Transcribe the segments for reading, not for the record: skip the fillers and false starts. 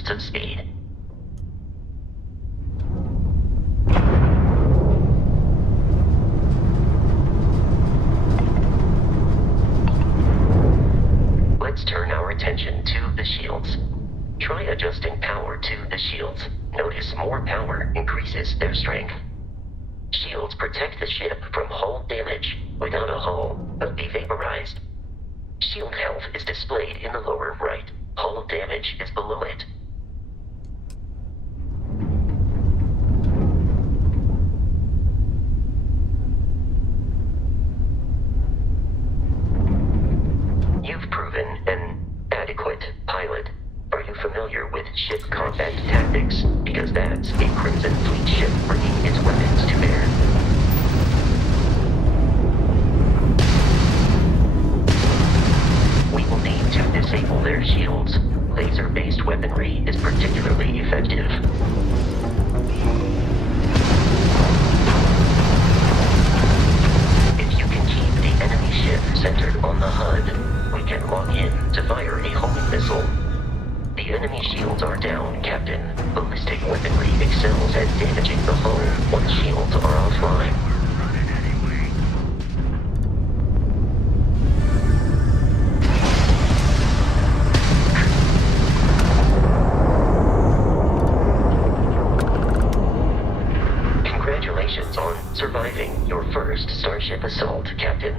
bursts of speed. Let's turn our attention to the shields. Try adjusting power to the shields. Notice more power increases their strength. Shields protect the ship from hull damage. Without a hull, it'll be vaporized. Shield health is displayed in the lower right. Hull damage is below it. You've proven an adequate pilot. Are you familiar with ship combat tactics? Because that's a Crimson Fleet ship bringing its weapons to bear. We will need to disable their shields. Laser-based weaponry is particularly effective. If you can keep the enemy ship centered on the HUD, we can lock in to fire a homing missile. The enemy shields are down, Captain. Ballistic weaponry excels at damaging the hull once shields are offline. Congratulations on surviving your first Starship assault, Captain.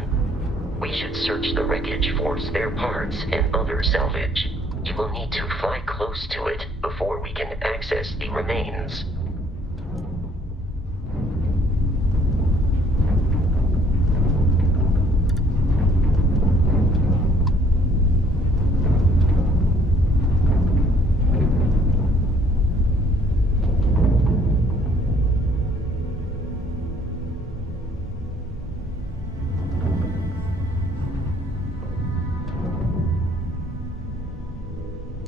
We should search the wreckage for spare parts and other salvage. You will need to fly close to it before we can access the remains.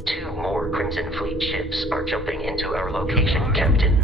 Two more Crimson Fleet ships are jumping into our location, Captain.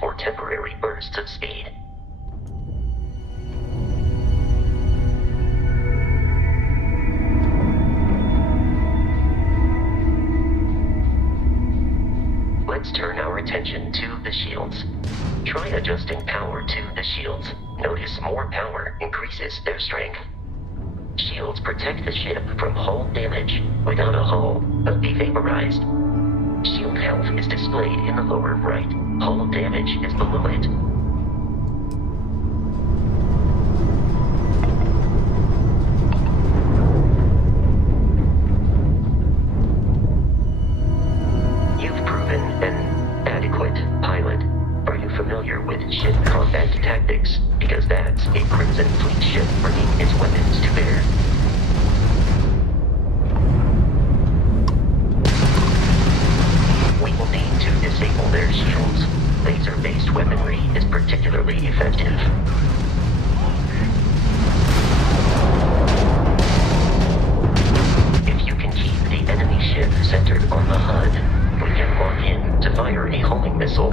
For temporary bursts of speed. Let's turn our attention to the shields. Try adjusting power to the shields. Notice more power increases their strength. Shields protect the ship from hull damage. Without a hull, it'll be vaporized. Shield health is displayed in the lower right. Hull damage is below it. You've proven an adequate pilot. Are you familiar with ship combat tactics? Because that's a Crimson Fleet ship bringing its weapons to bear. We will need to disable their shields. Laser-based weaponry is particularly effective. If you can keep the enemy ship centered on the HUD, we can lock in to fire a homing missile.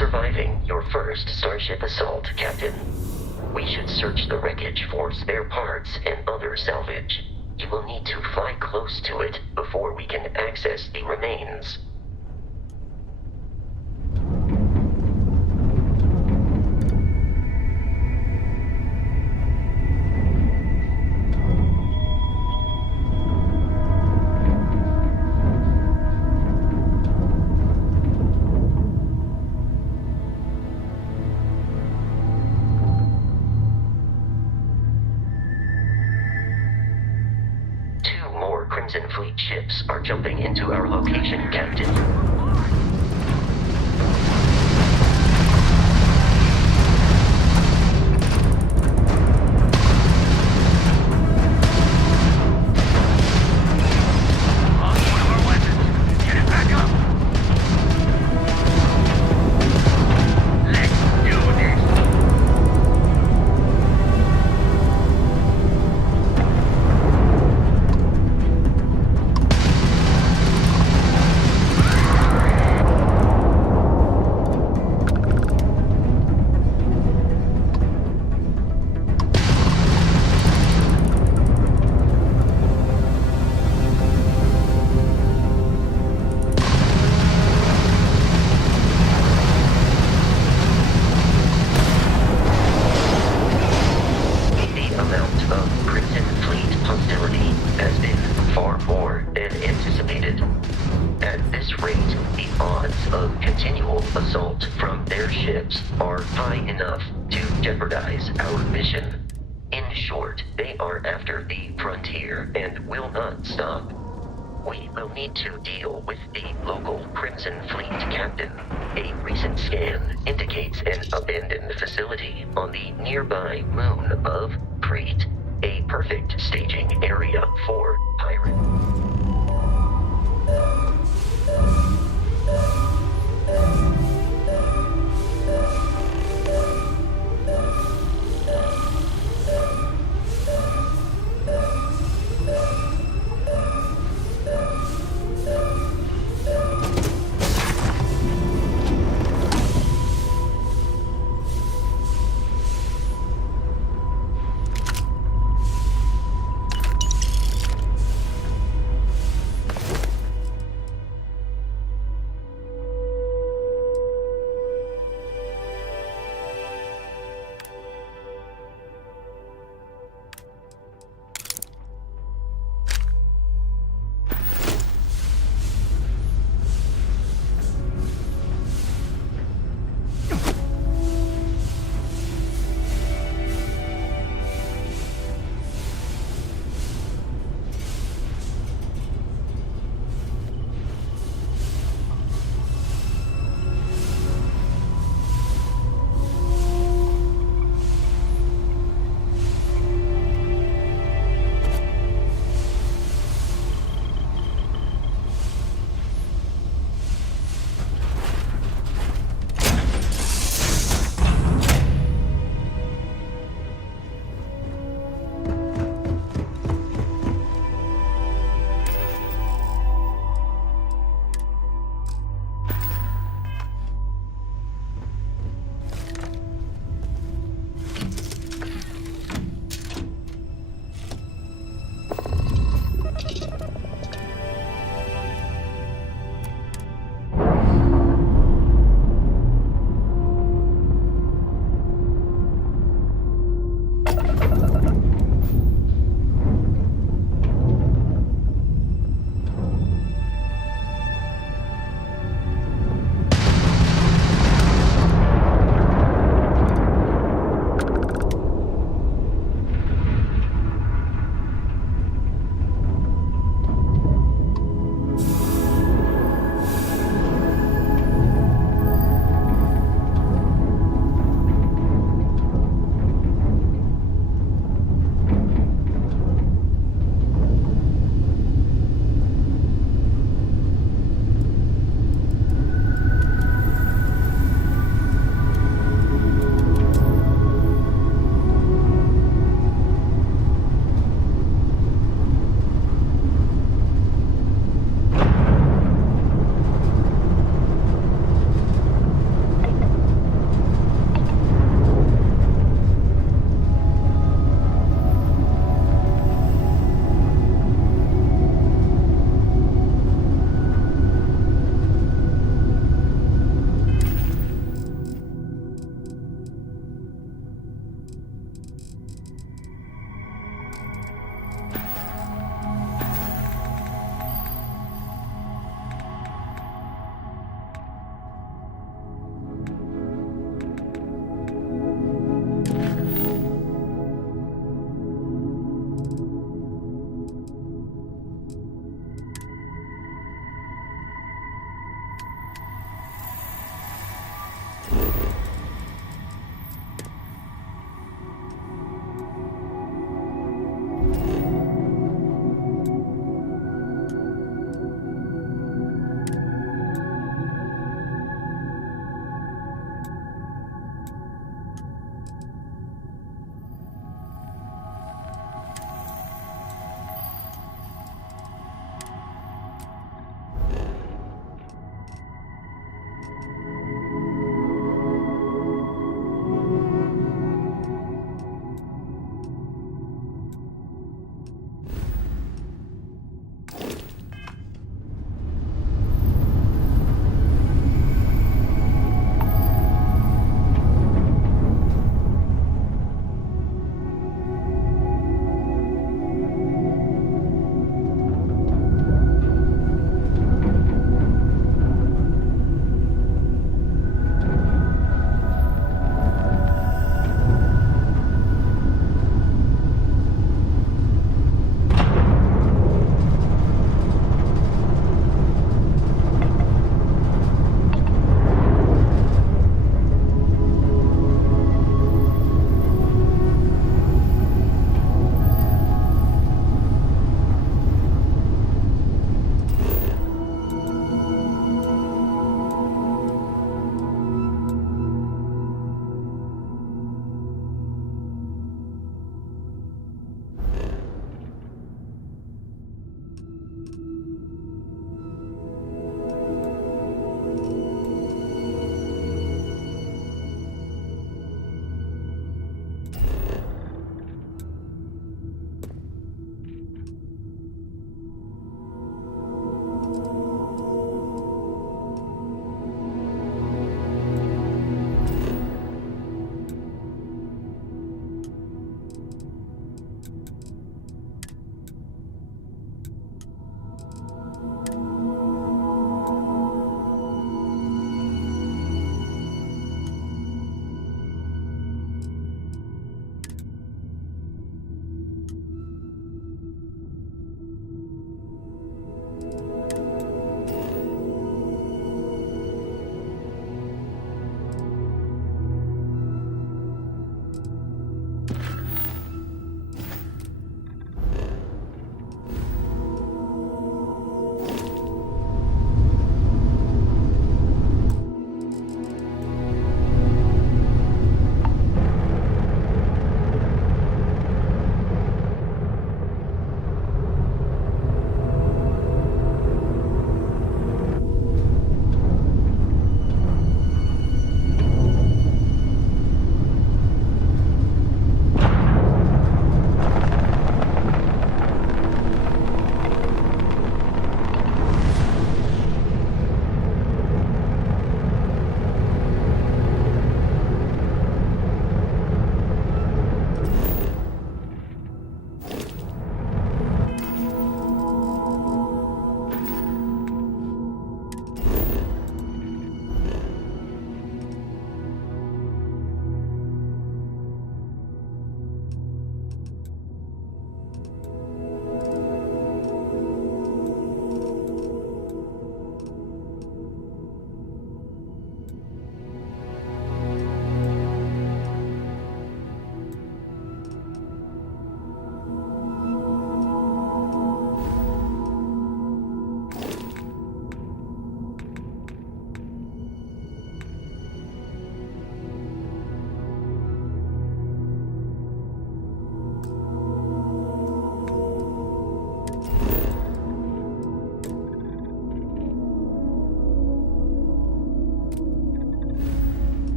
surviving your first Starship assault, Captain. We should search the wreckage for spare parts and other salvage. You will need to fly close to it before we can access the remains. Crimson Fleet ships are jumping into our location, Captain. Assault from their ships are high enough to jeopardize our mission. In short, they are after the frontier and will not stop. We will need to deal with the local Crimson Fleet captain. A recent scan indicates an abandoned facility on the nearby moon of Crete, a perfect staging area for pirates.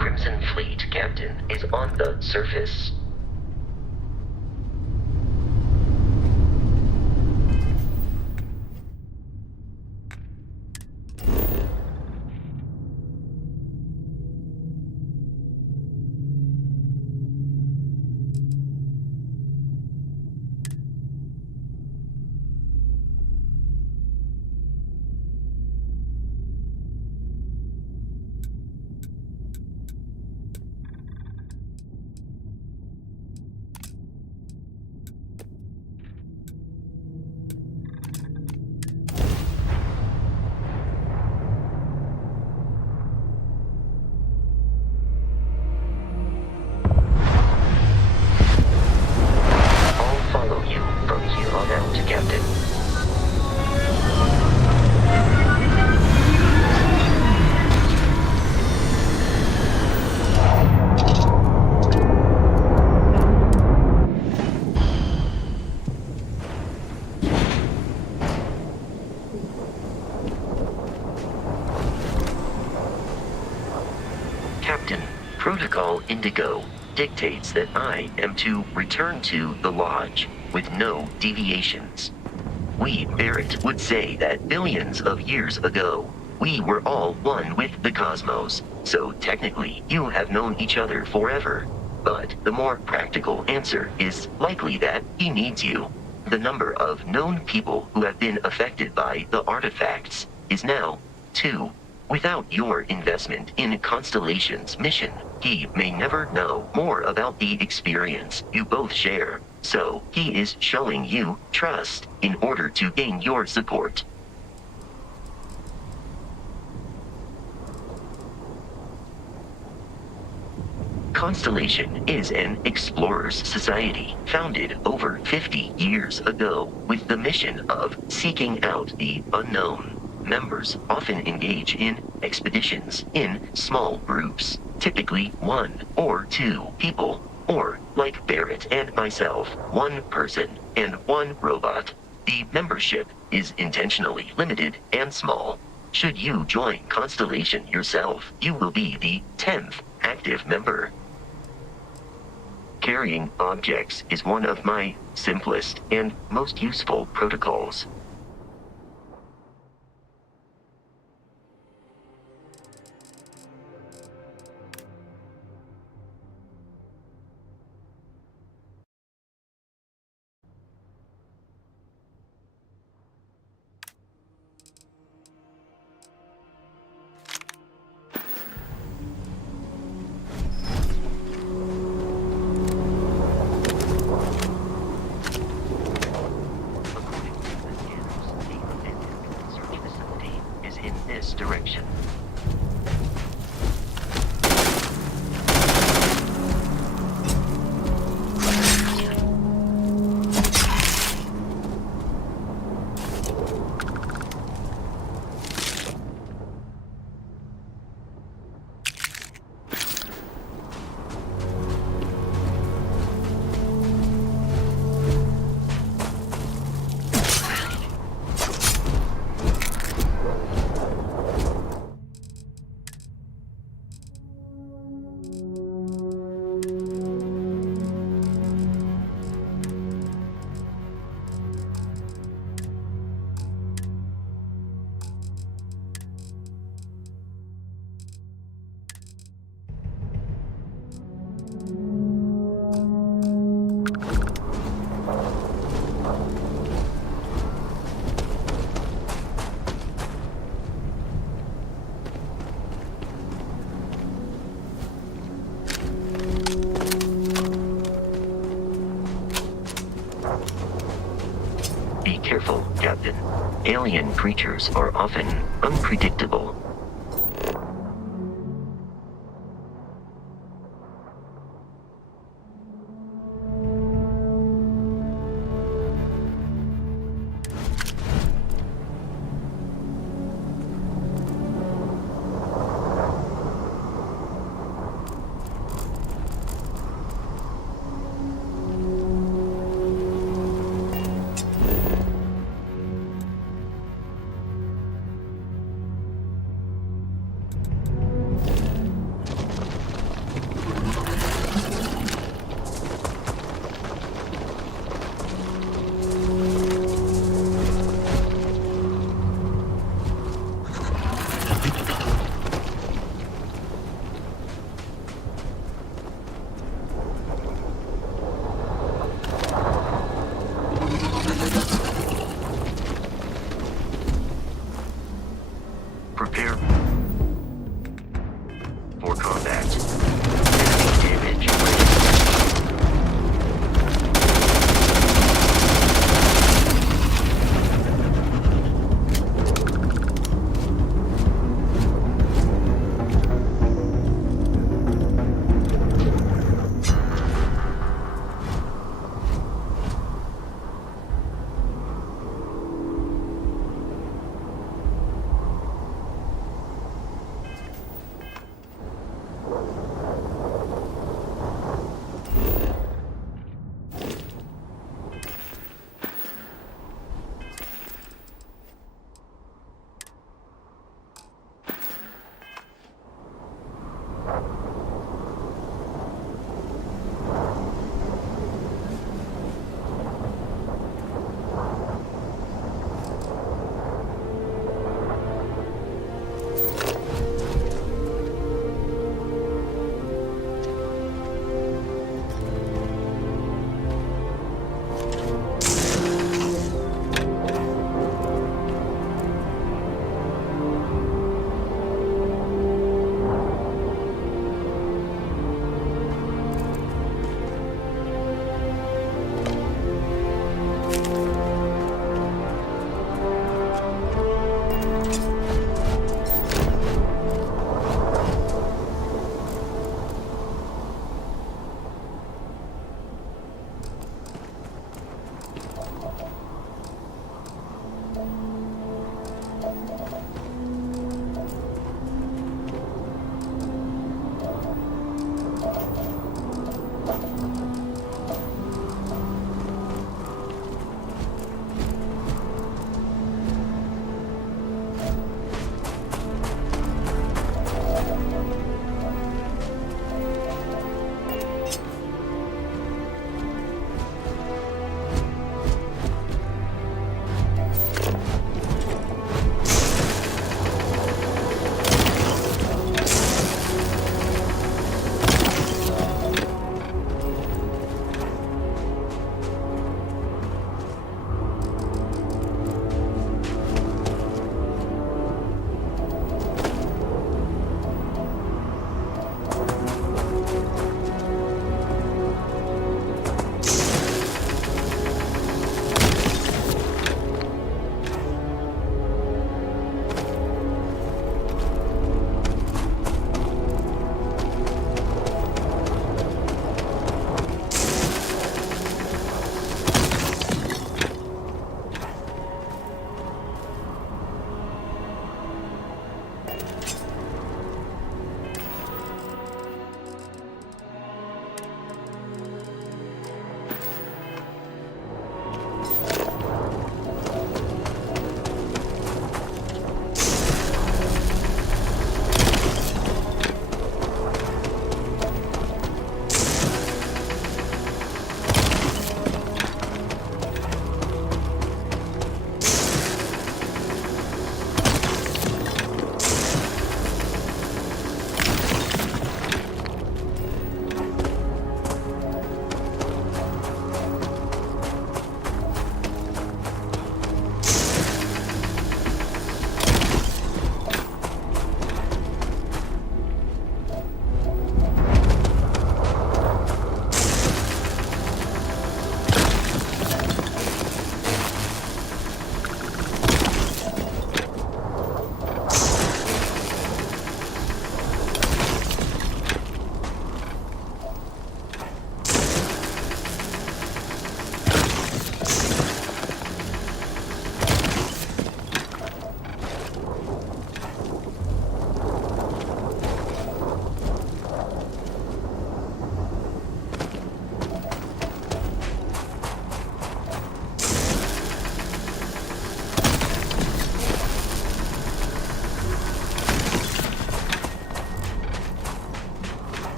Crimson Fleet captain is on the surface. Captain, Protocol Indigo dictates that I am to return to the Lodge with no deviations. We, Barrett, would say that billions of years ago, we were all one with the cosmos, so technically you have known each other forever. But the more practical answer is likely that he needs you. The number of known people who have been affected by the artifacts is now 2. Without your investment in Constellation's mission, he may never know more about the experience you both share. So, he is showing you trust in order to gain your support. Constellation is an explorers society founded over 50 years ago with the mission of seeking out the unknown. Members often engage in expeditions in small groups, typically 1 or 2 people, or, like Barrett and myself, 1 person and 1 robot. The membership is intentionally limited and small. Should you join Constellation yourself, you will be the 10th active member. Carrying objects is one of my simplest and most useful protocols. Direction. Be careful, Captain. Alien creatures are often unpredictable.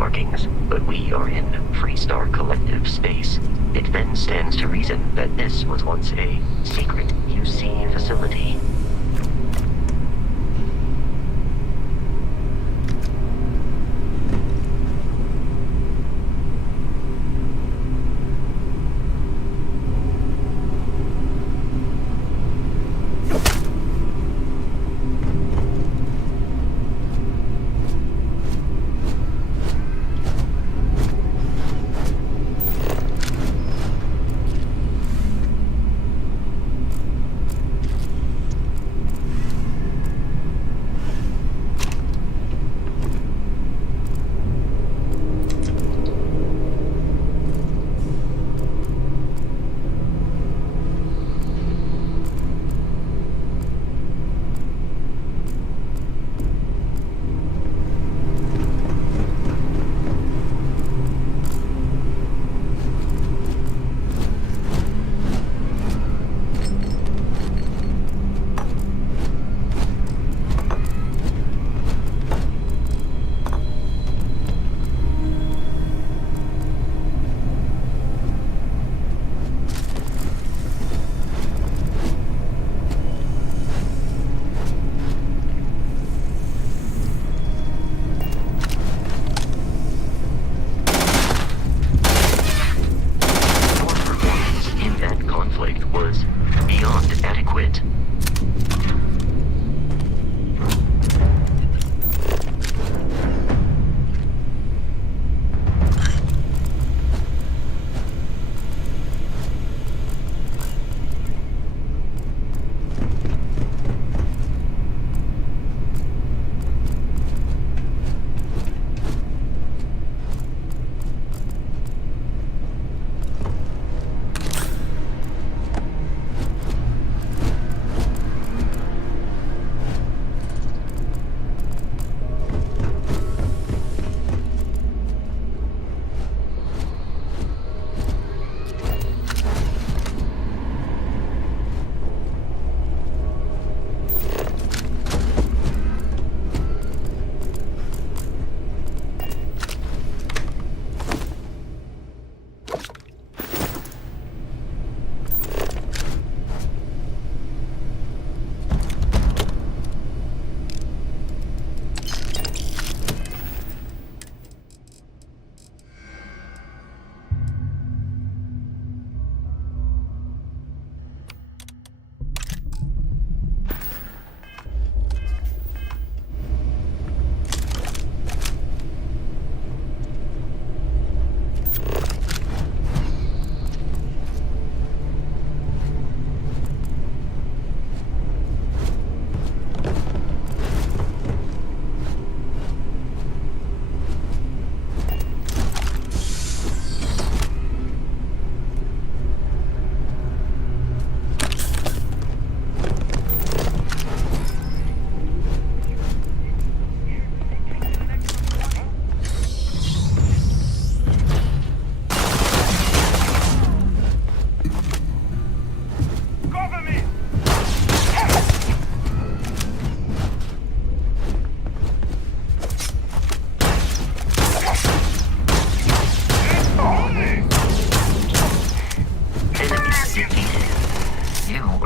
markings, but we are in Freestar Collective space. It then stands to reason that this was once a secret UC facility.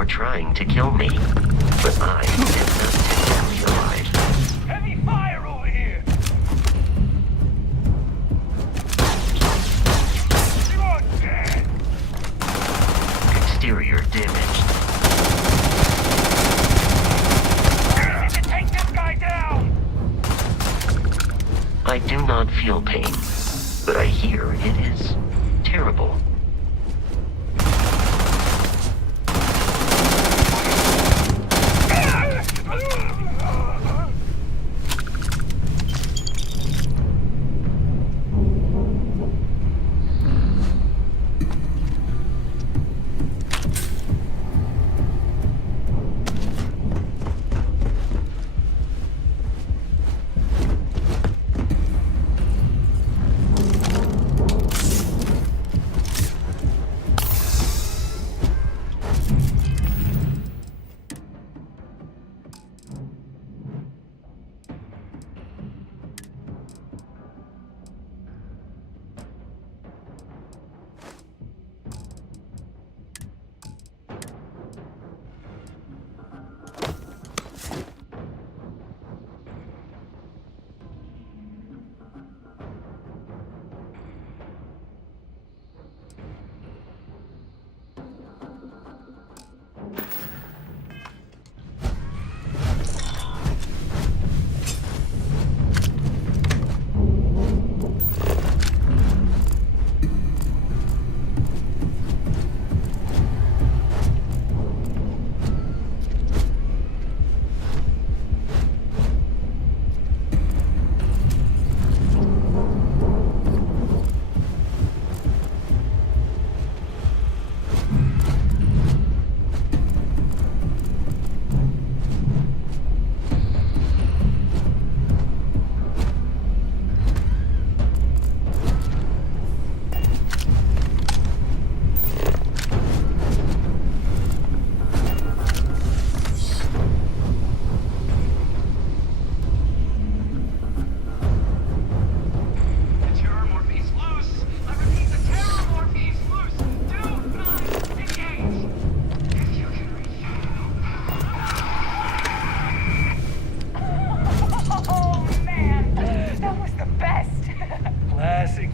are trying to kill me, but I am not technically alive. Heavy fire over here! You're dead! Exterior damaged. We need to take this guy down! I do not feel pain, but I hear it is terrible.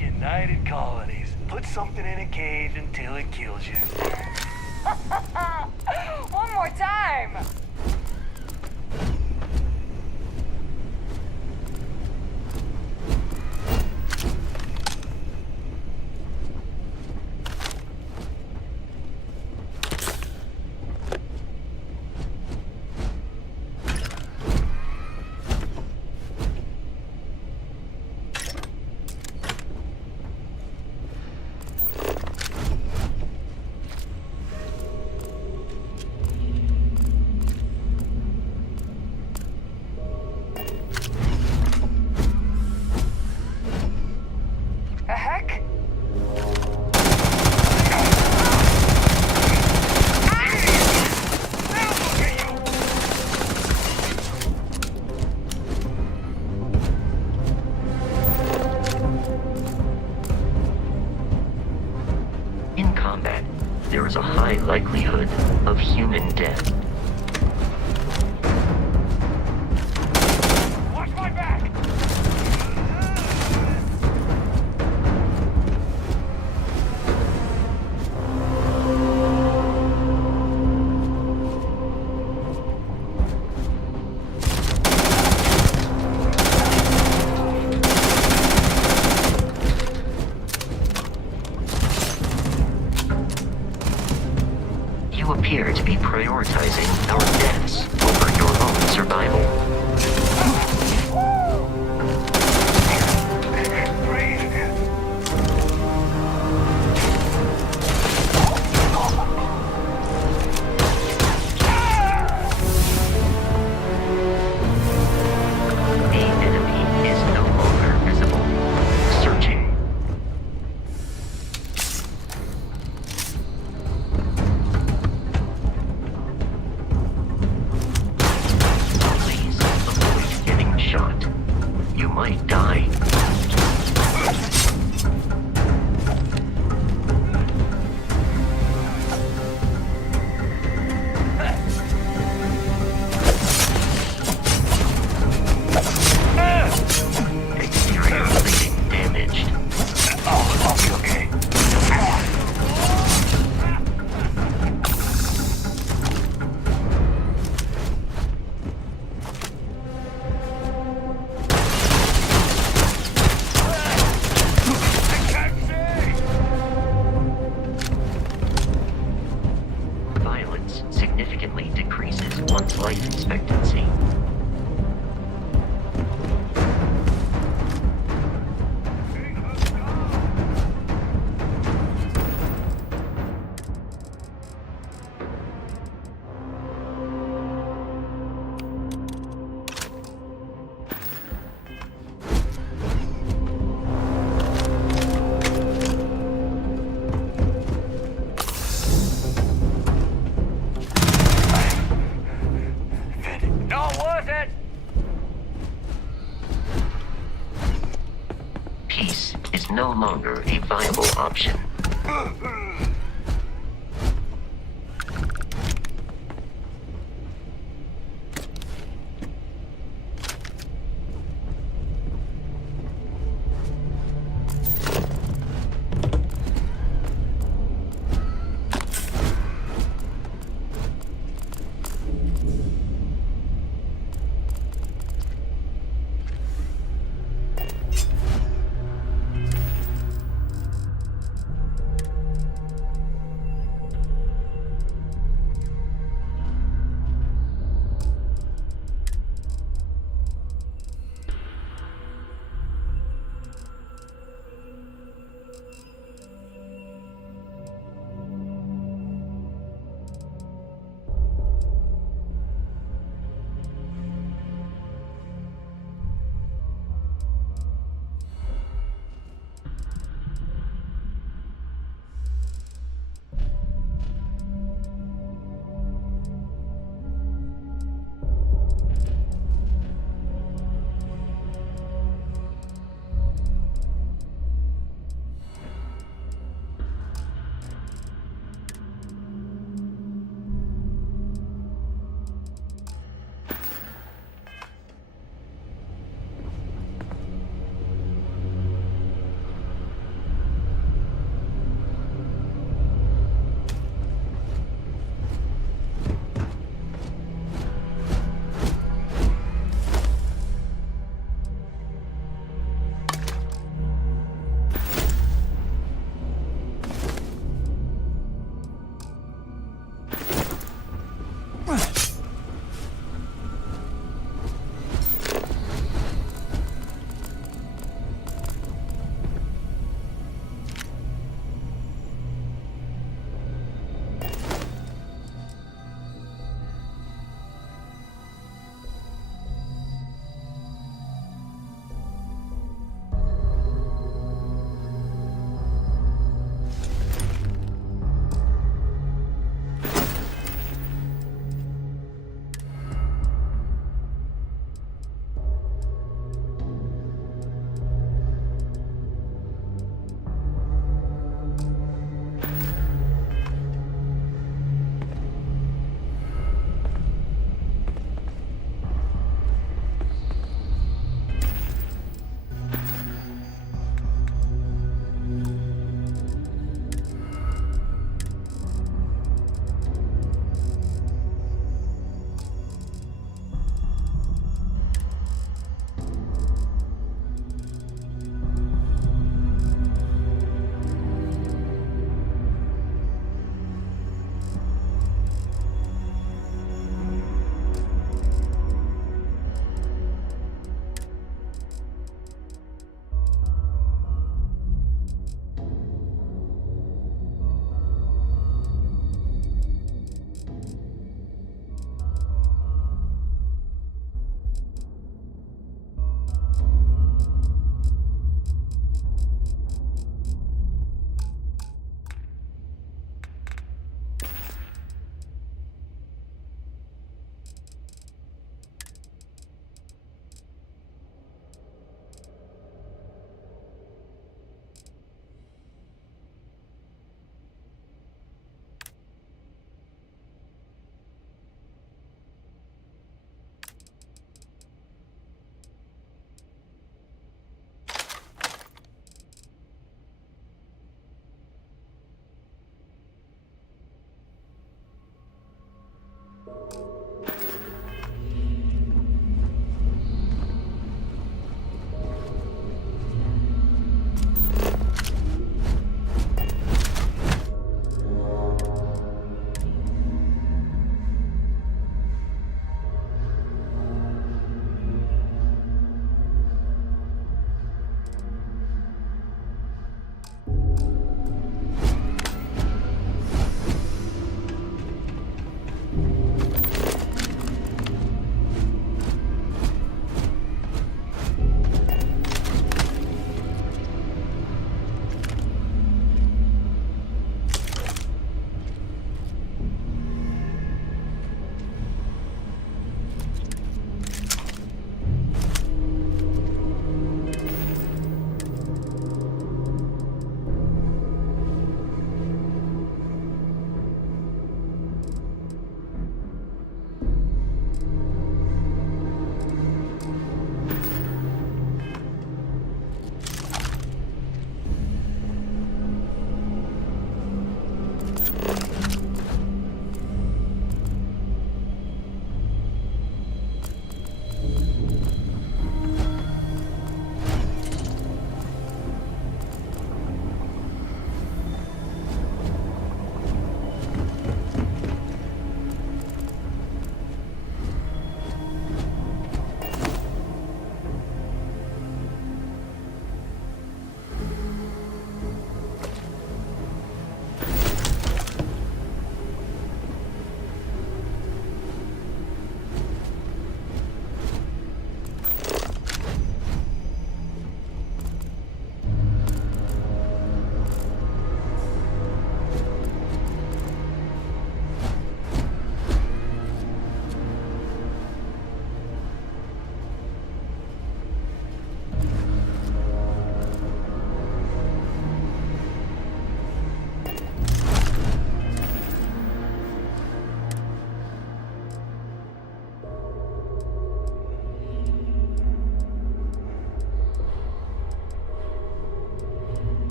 United Colonies. Put something in a cage until it kills you. One more time! The heck? In combat, there is a high likelihood of human death. Watch my back! You appear to be prioritizing our deaths over your own survival. The enemy is no longer visible. Searching. Please no longer a viable option.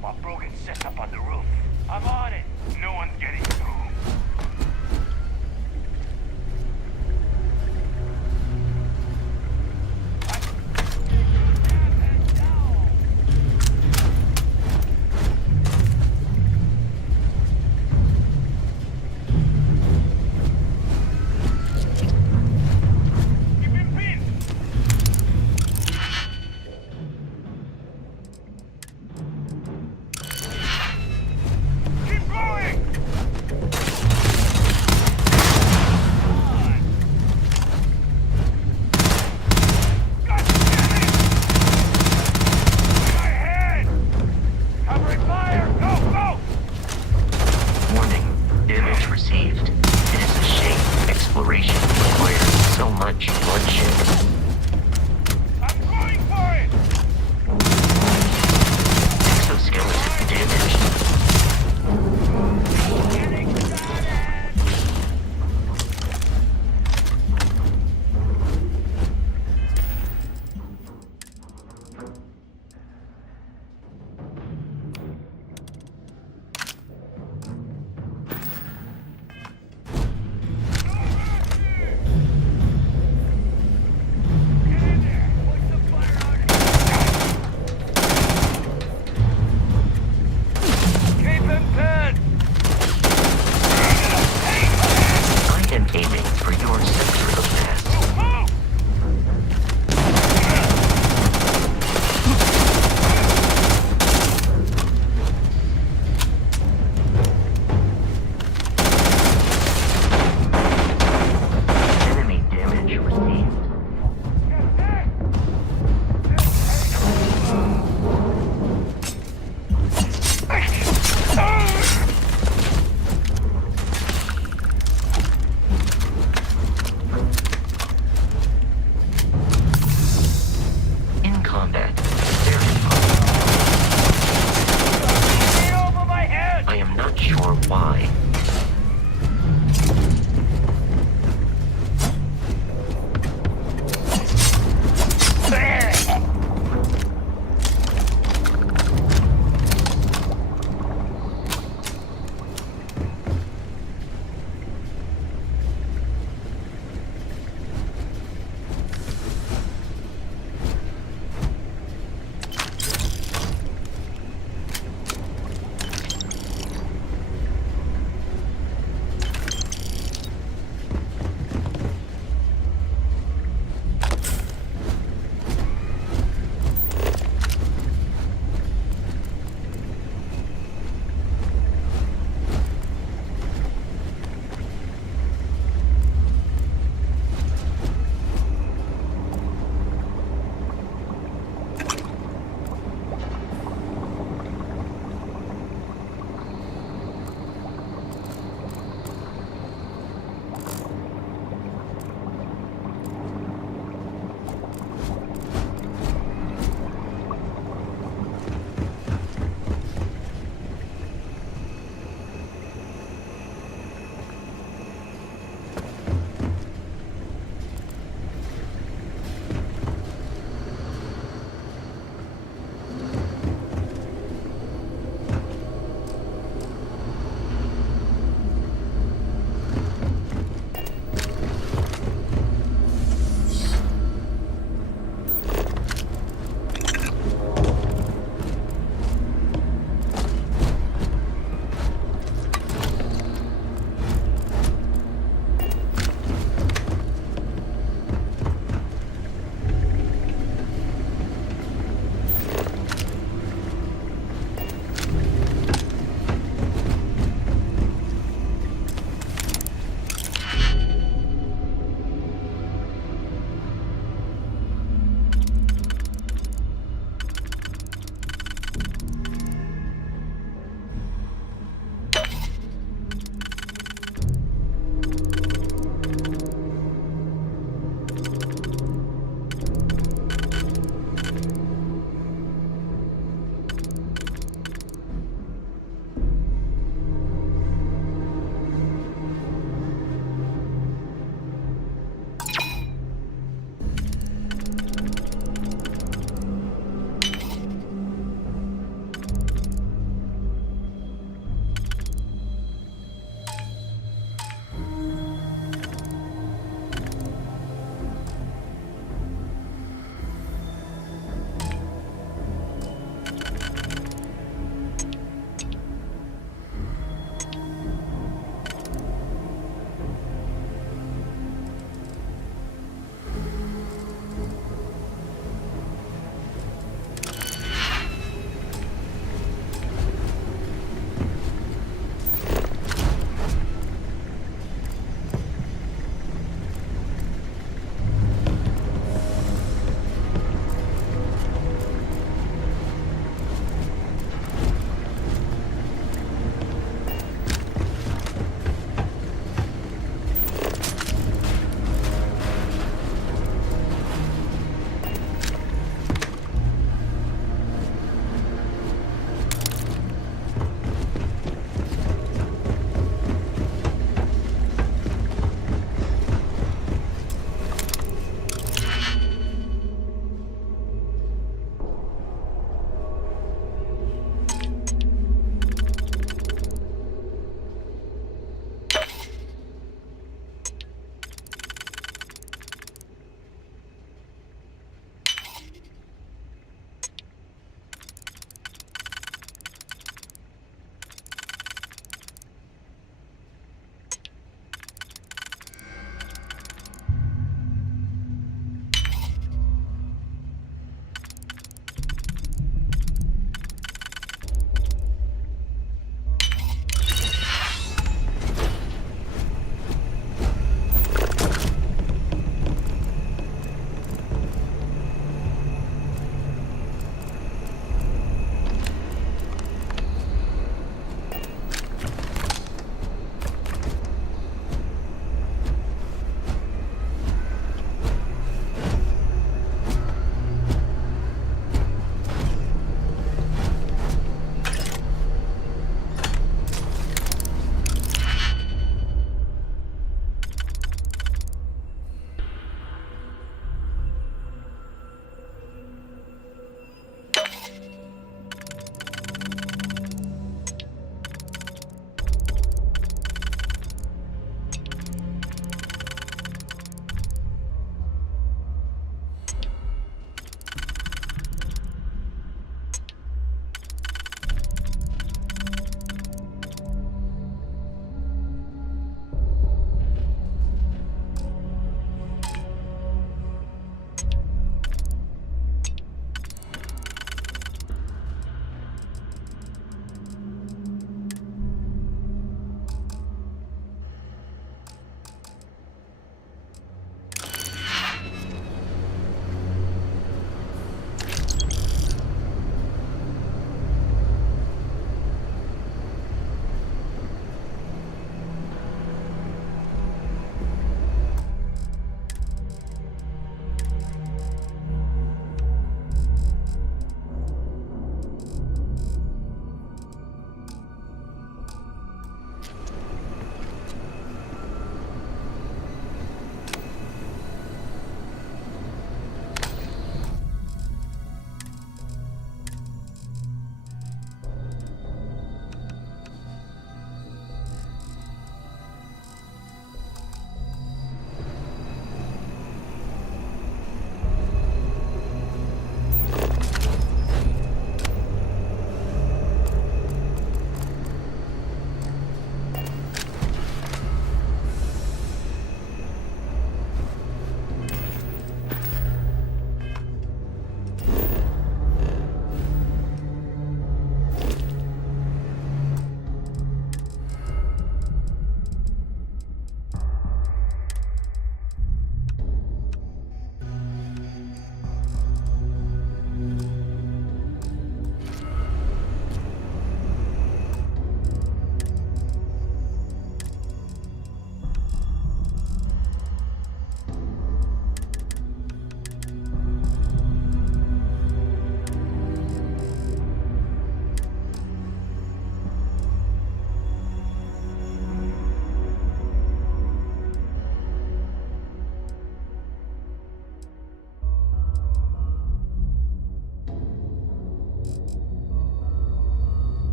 while Brogan sets up on the roof. I'm on it. No one's getting through.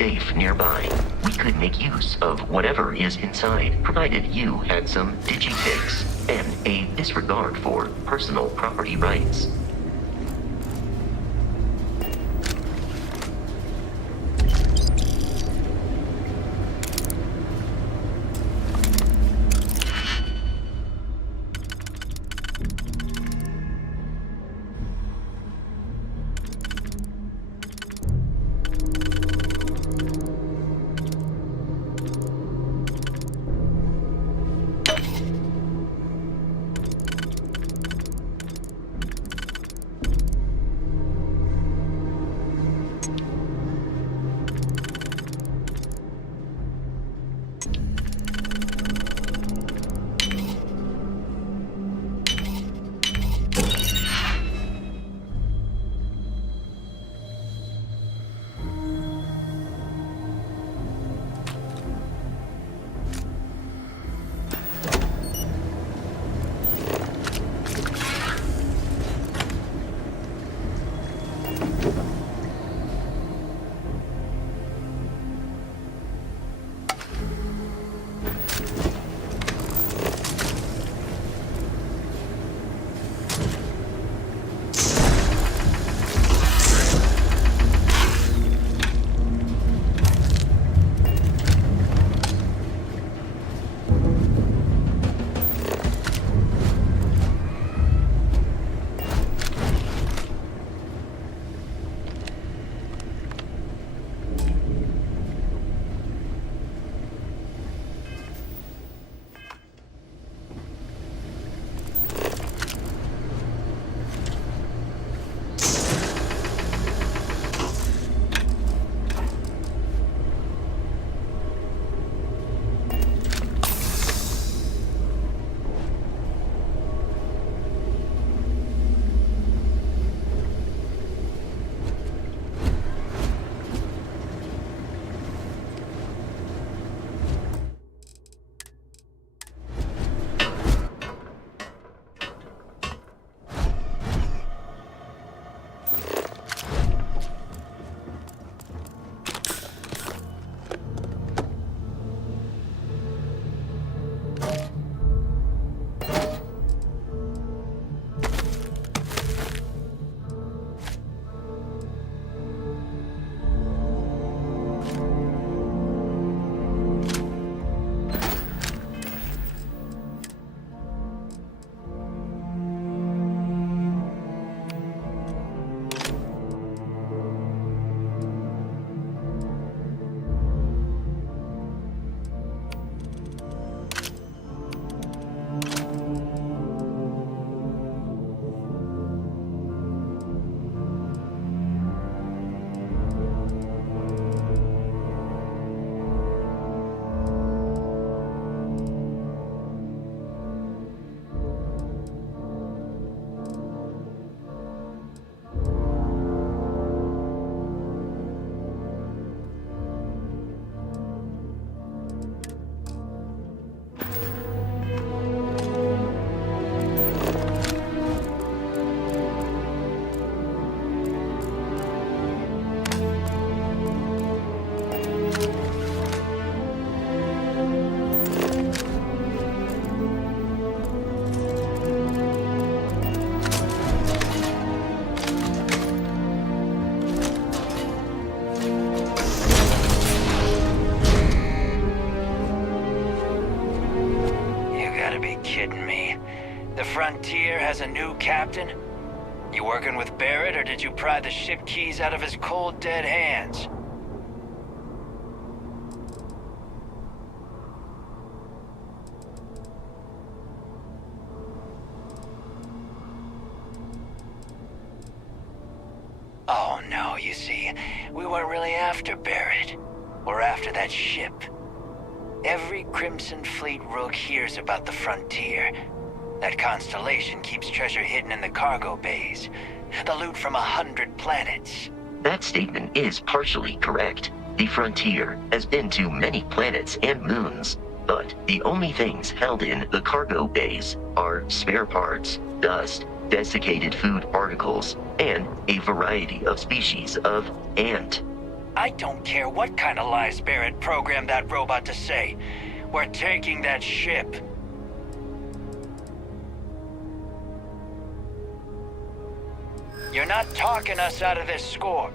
safe nearby. We could make use of whatever is inside, provided you had some digipics and a disregard for personal property rights. Frontier has a new captain? You working with Barrett, or did you pry the ship keys out of his cold, dead hands? Oh no, you see, we weren't really after Barrett. We're after that ship. Every Crimson Fleet rook hears about the Frontier. That constellation keeps treasure hidden in the cargo bays. The loot from 100 planets. That statement is partially correct. The Frontier has been to many planets and moons, but the only things held in the cargo bays are spare parts, dust, desiccated food particles, and a variety of species of ant. I don't care what kind of lies Barrett programmed that robot to say. We're taking that ship. You're not talking us out of this score.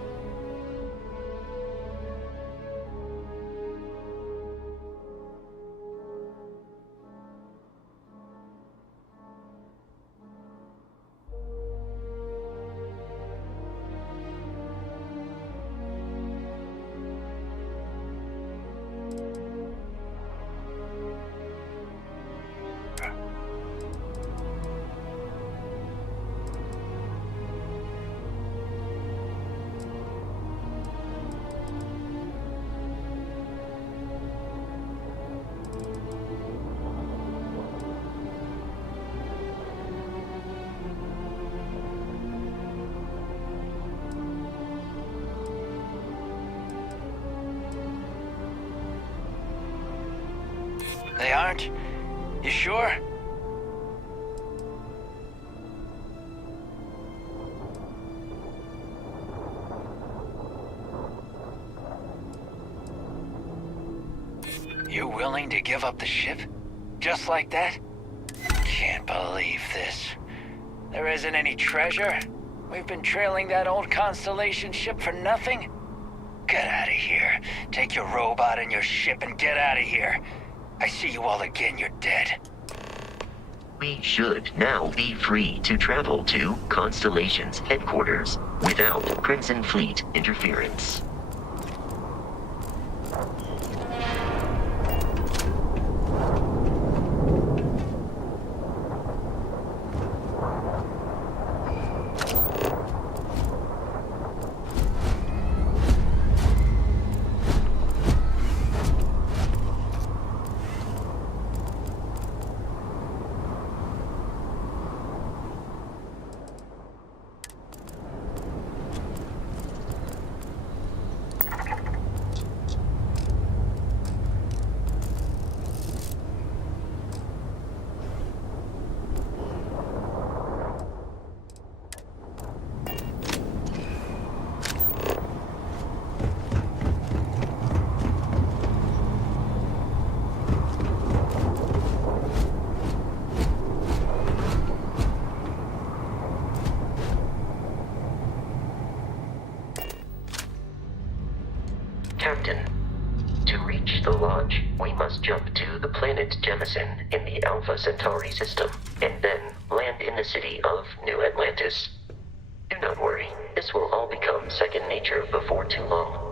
They aren't? You sure? You willing to give up the ship? Just like that? Can't believe this. There isn't any treasure? We've been trailing that old Constellation ship for nothing? Get out of here. Take your robot and your ship and get out of here. I see you all again, you're dead. We should now be free to travel to Constellation's headquarters without Crimson Fleet interference. Captain, to reach the lodge, we must jump to the planet Jemison in the Alpha Centauri system, and then land in the city of New Atlantis. Do not worry, this will all become second nature before too long.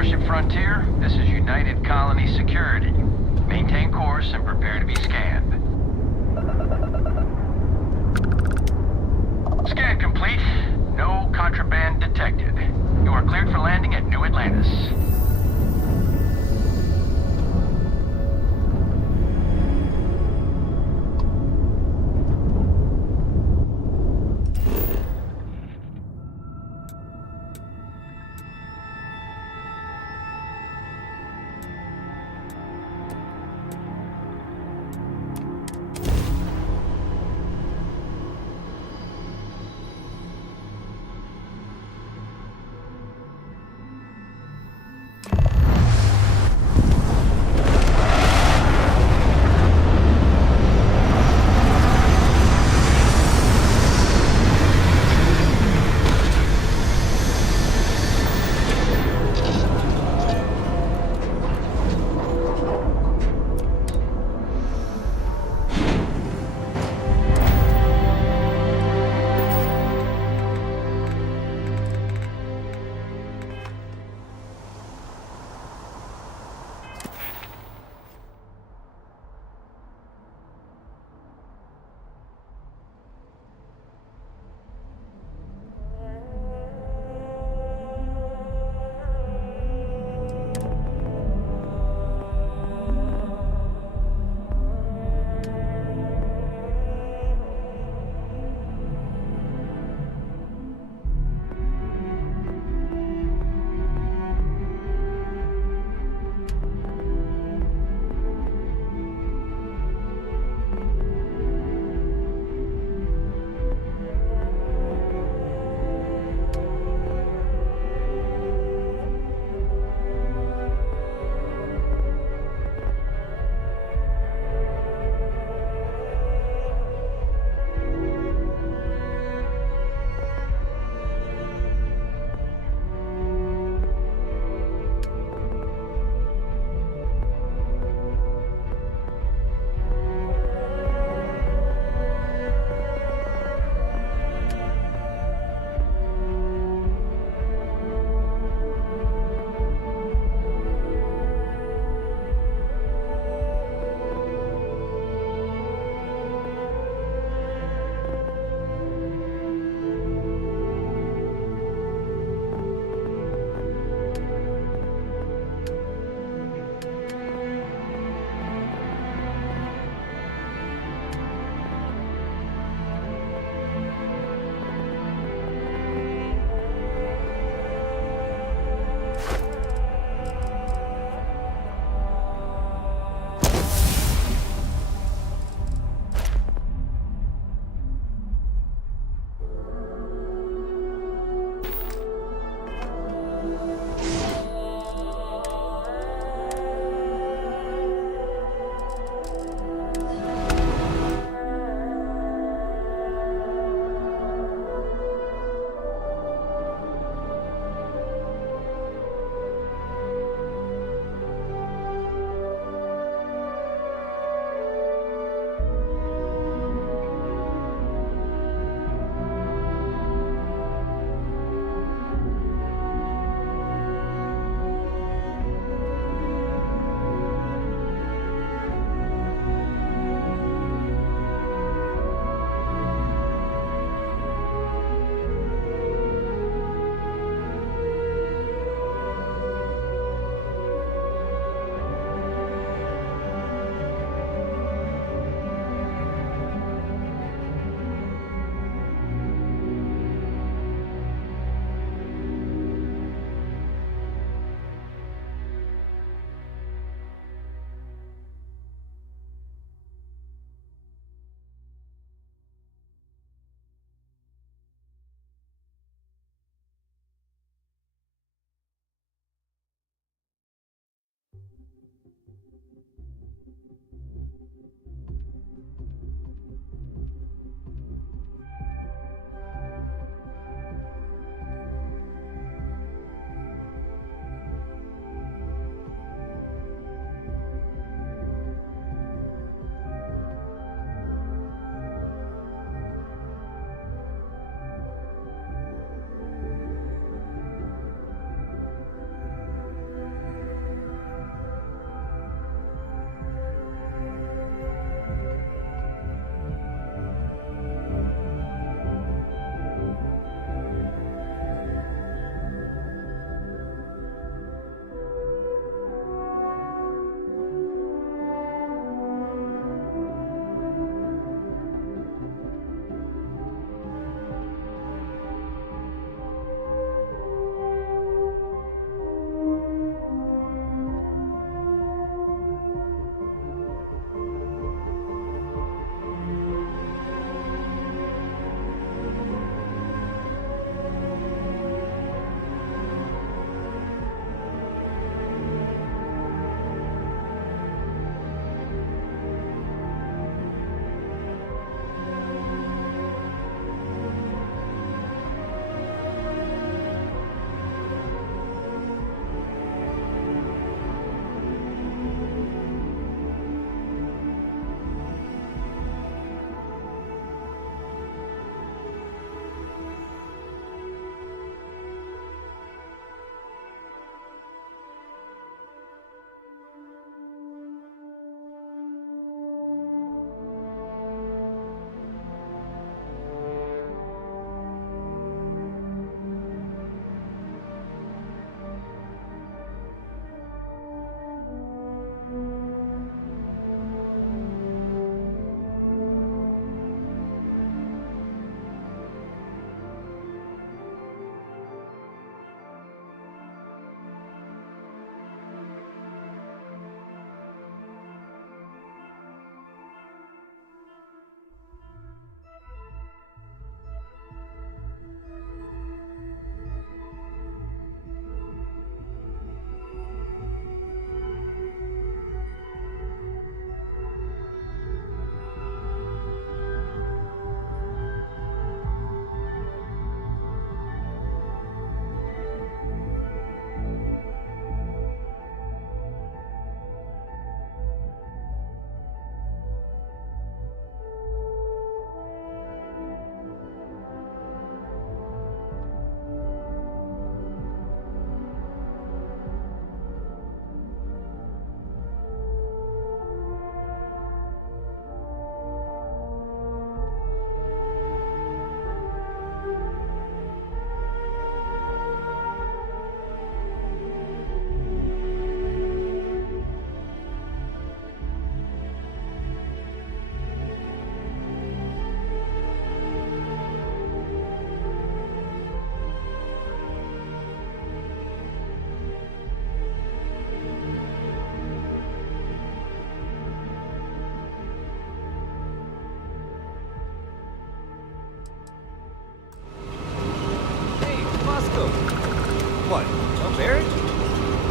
Starship Frontier, this is United Colony Security. Maintain course and prepare to be scanned. Scan complete. No contraband detected. You are cleared for landing at New Atlantis.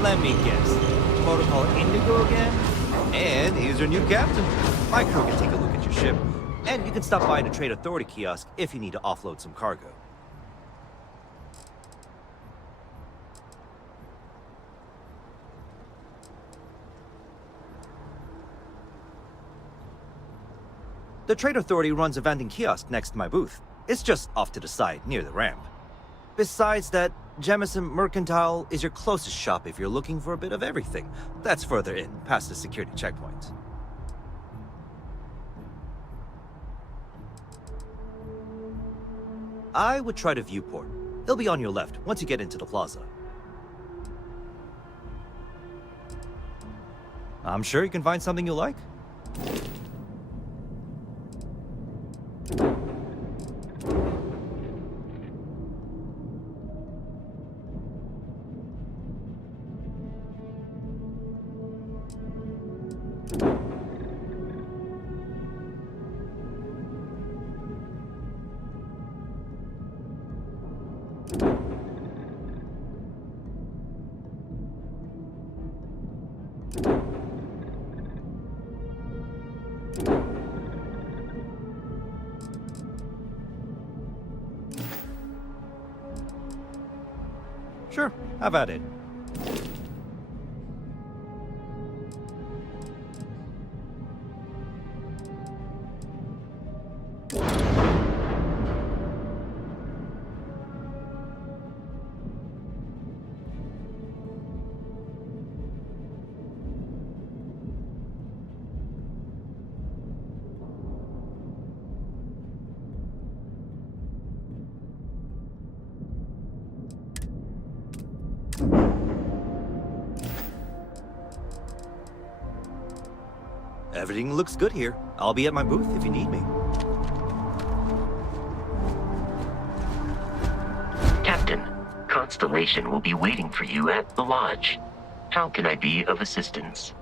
Let me guess. Protocol Indigo again? And here's your new captain. My crew can take a look at your ship, and you can stop by the Trade Authority kiosk if you need to offload some cargo. The Trade Authority runs a vending kiosk next to my booth. It's just off to the side, near the ramp. Besides that, Jemison Mercantile is your closest shop if you're looking for a bit of everything. That's further in, past the security checkpoint. I would try the viewport. It'll be on your left once you get into the plaza. I'm sure you can find something you like. Sure, have at it. Everything looks good here. I'll be at my booth if you need me. Captain, Constellation will be waiting for you at the lodge. How can I be of assistance?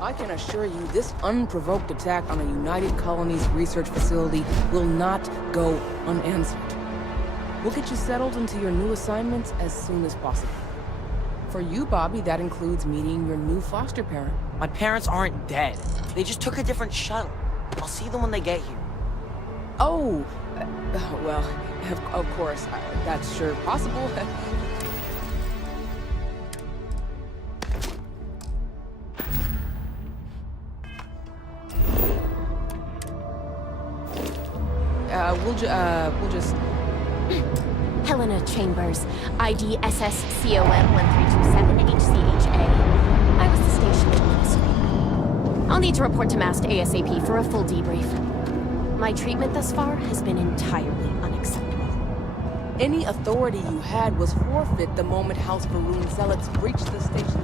I can assure you this unprovoked attack on a United Colonies research facility will not go unanswered. We'll get you settled into your new assignments as soon as possible. For you, Bobby, that includes meeting your new foster parent. My parents aren't dead. They just took a different shuttle. I'll see them when they get here. Oh, well, of course, that's sure possible. We'll just... Helena Chambers, ID SSCOM 1327HCHA. I was the station administrator. I'll need to report to MAST ASAP for a full debrief. My treatment thus far has been entirely unacceptable. Any authority you had was forfeit the moment House Varun zealots breached the station.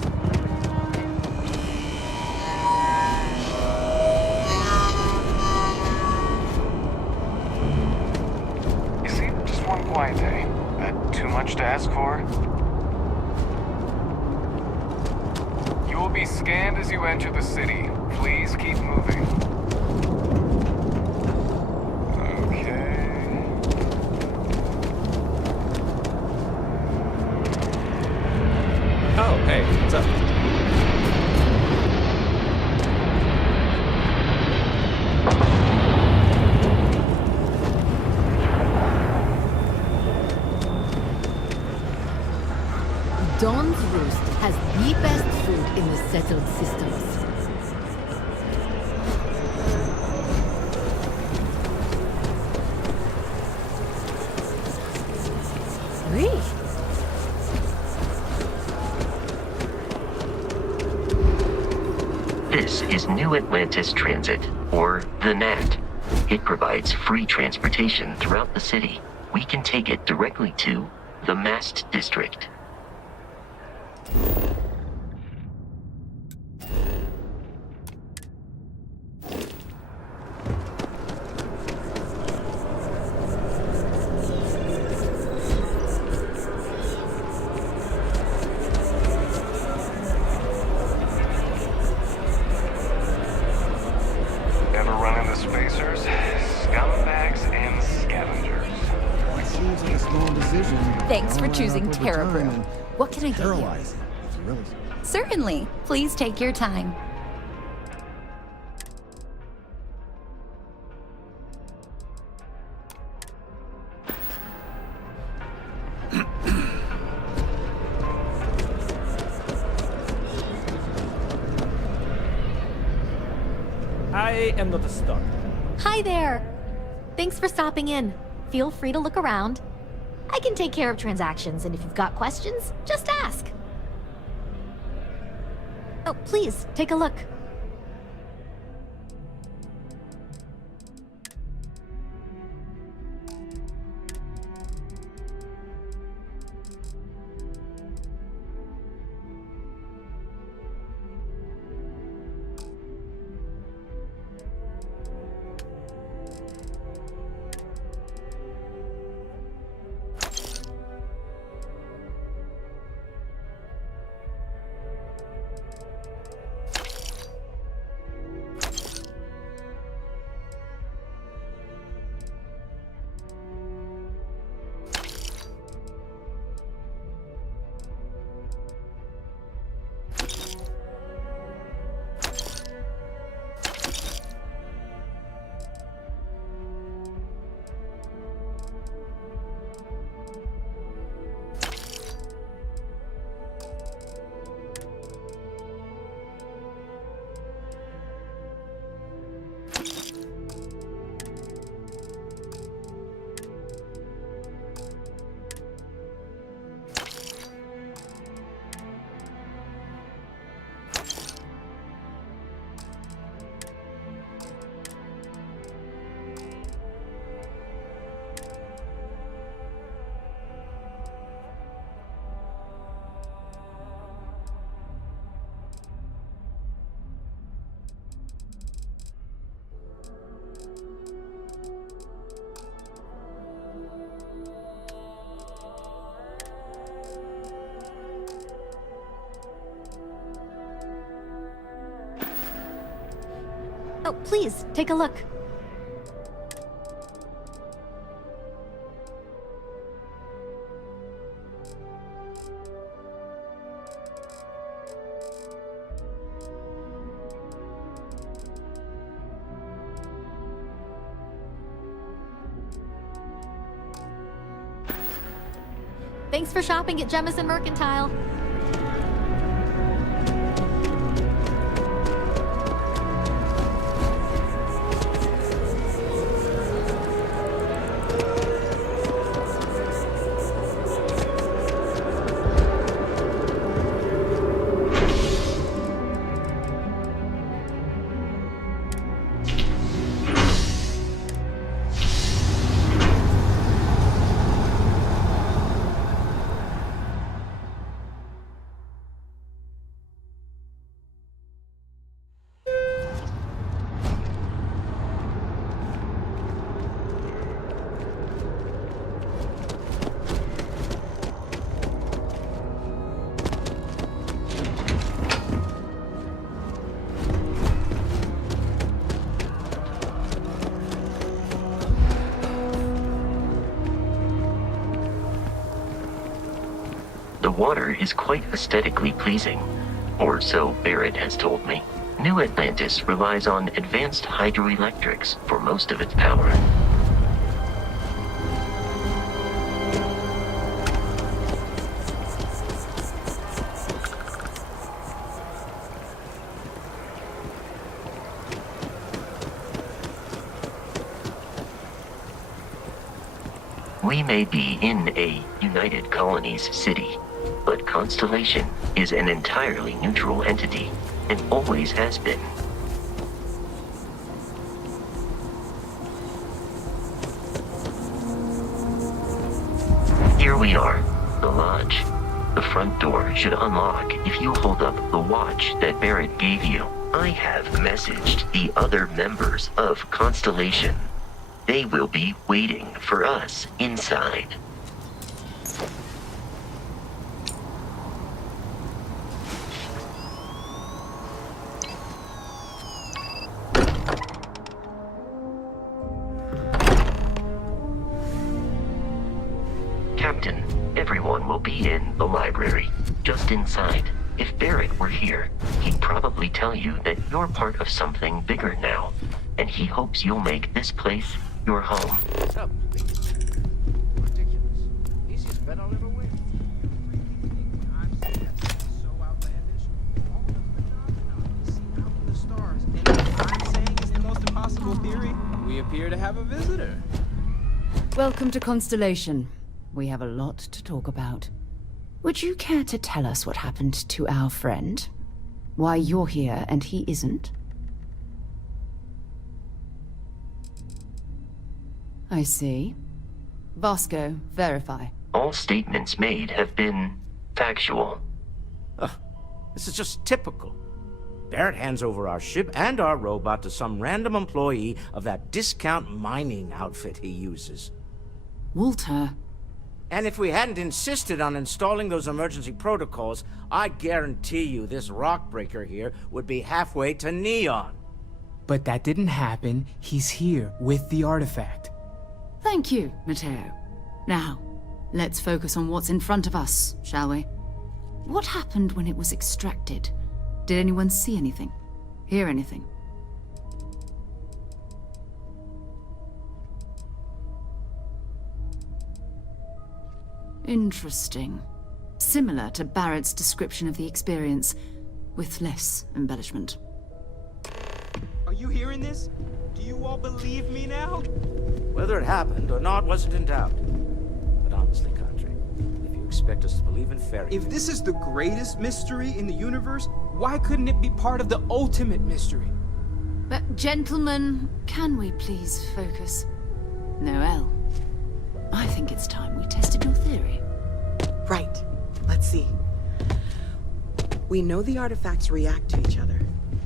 Quiet day. Too much to ask for? You will be scanned as you enter the city. Please keep moving. Okay. Oh, hey, what's up? Dawn's Roost has the best food in the settled systems. Oui. This is New Atlantis Transit, or the NAT. It provides free transportation throughout the city. We can take it directly to the Mast District. Caribou. and What can I get you? paralyzing, if you really... Certainly. Please take your time. I am not a star. Hi there. Thanks for stopping in. Feel free to look around. I can take care of transactions, and if you've got questions, just ask. Oh, please, take a look. Oh, please, take a look. Thanks for shopping at Jemison Mercantile. The water is quite aesthetically pleasing, or so Barrett has told me. New Atlantis relies on advanced hydroelectrics for most of its power. We may be in a United Colonies city, but Constellation is an entirely neutral entity, and always has been. Here we are, the lodge. The front door should unlock if you hold up the watch that Barrett gave you. I have messaged the other members of Constellation. They will be waiting for us inside. Captain, everyone will be in The library, just inside. If Barrett were here, he'd probably tell you that you're part of something bigger now, and he hopes you'll make this place your home. What's up? Ridiculous. Easiest bet I'll ever win. So outlandish. All the phenomena we see out in the stars. And I'm saying it's the most impossible theory. We appear to have a visitor. Welcome to Constellation. We have a lot to talk about. Would you care to tell us what happened to our friend? Why you're here and he isn't? I see. Vasco, verify. All statements made have been factual. This is just typical. Barrett hands over our ship and our robot to some random employee of that discount mining outfit he uses. Walter. And if we hadn't insisted on installing those emergency protocols, I guarantee you this rock breaker here would be halfway to Neon. But that didn't happen. He's here with the artifact. Thank you, Matteo. Now, let's focus on what's in front of us, shall we? What happened when it was extracted? Did anyone see anything? Hear anything? Interesting. Similar to Barrett's description of the experience, with less embellishment. Are you hearing this? Do you all believe me now? Whether it happened or not wasn't in doubt. But honestly, Country, if you expect us to believe in fairy If this is the greatest mystery in the universe, why couldn't it be part of the ultimate mystery? But gentlemen, can we please focus? Noel, I think it's time we tested your theory. Right. Let's see. We know the artifacts react to each other.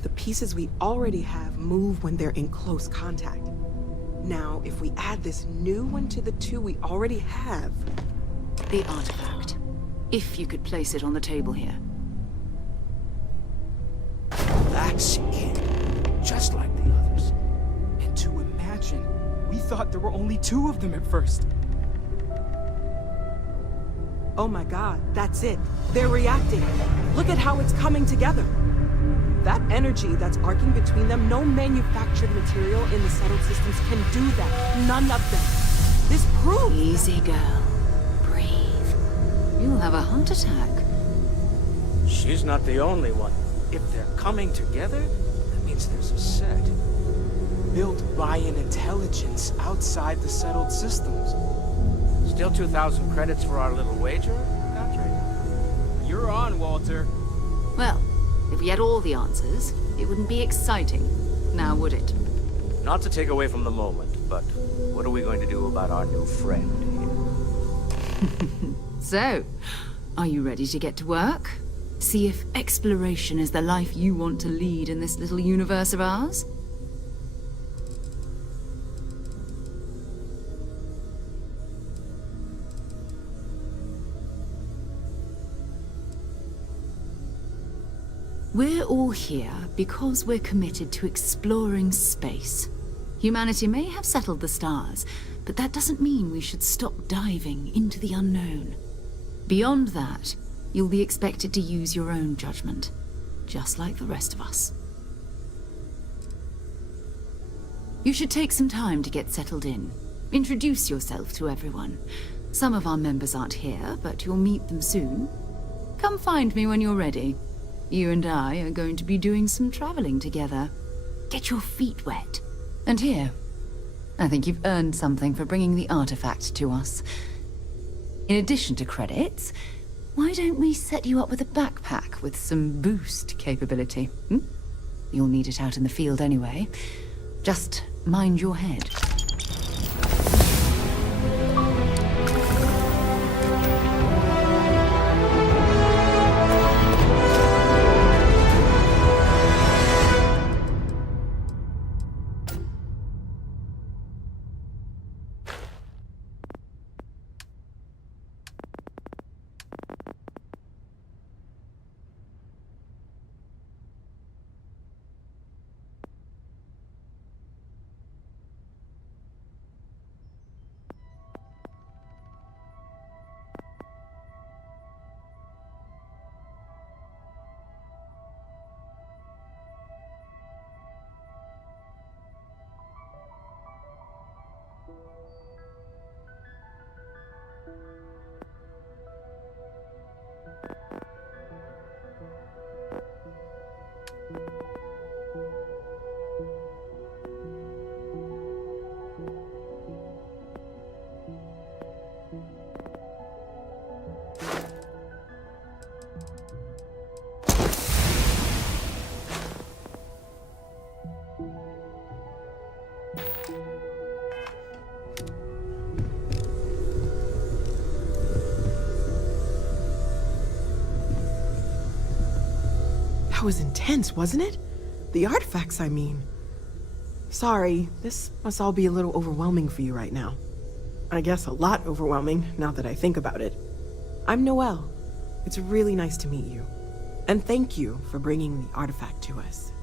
The pieces we already have move when they're in close contact. Now, if we add this new one to the two we already have... The artifact. If you could place it on the table here. That's it. Just like the others. And to imagine, we thought there were only two of them at first. Oh my god, that's it. They're reacting. Look at how it's coming together. That energy that's arcing between them, no manufactured material in the settled systems can do that. None of them. This proves... Easy, girl. Breathe. You'll have a heart attack. She's not the only one. If they're coming together, that means there's a set. Built by an intelligence outside the settled systems. Still 2,000 credits for our little wager, Country? You're on, Walter. Well, if we had all the answers, it wouldn't be exciting, now would it? Not to take away from the moment, but what are we going to do about our new friend here? So, are you ready to get to work? See if exploration is the life you want to lead in this little universe of ours? We're all here because we're committed to exploring space. Humanity may have settled the stars, but that doesn't mean we should stop diving into the unknown. Beyond that, you'll be expected to use your own judgment, just like the rest of us. You should take some time to get settled in. Introduce yourself to everyone. Some of our members aren't here, but you'll meet them soon. Come find me when you're ready. You and I are going to be doing some traveling together. Get your feet wet. And here, I think you've earned something for bringing the artifact to us. In addition to credits, why don't we set you up with a backpack with some boost capability? You'll need it out in the field anyway. Just mind your head. That was intense, wasn't it? The artifacts, I mean. Sorry, this must all be a little overwhelming for you right now. I guess a lot overwhelming, now that I think about it. I'm Noelle. It's really nice to meet you. And thank you for bringing the artifact to us.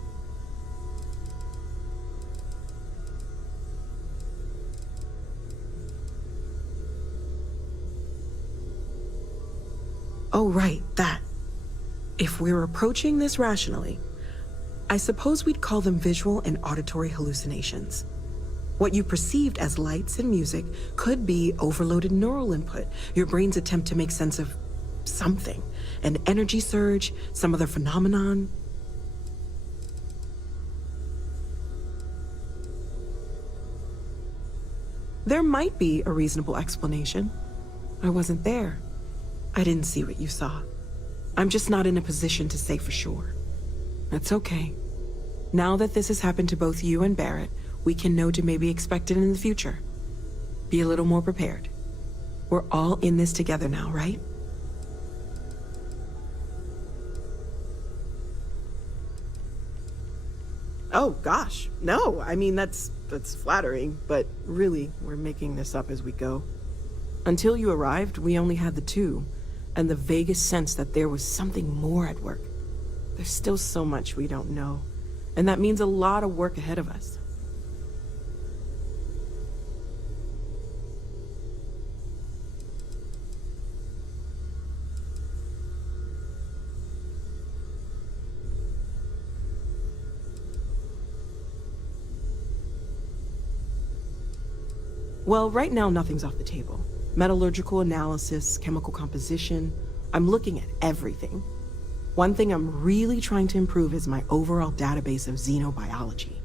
Oh, right, that. If we're approaching this rationally, I suppose we'd call them visual and auditory hallucinations. What you perceived as lights and music could be overloaded neural input, your brain's attempt to make sense of something, an energy surge, some other phenomenon. There might be a reasonable explanation. I wasn't there. I didn't see what you saw. I'm just not in a position to say for sure. That's okay. Now that this has happened to both you and Barrett, we can know to maybe expect it in the future. Be a little more prepared. We're all in this together now, right? Oh, gosh. No, I mean, that's flattering, but really, we're making this up as we go. Until you arrived, we only had the two, and the vaguest sense that there was something more at work. There's still so much we don't know, and that means a lot of work ahead of us. Well, right now, nothing's off the table. Metallurgical analysis, chemical composition. I'm looking at everything. One thing I'm really trying to improve is my overall database of xenobiology.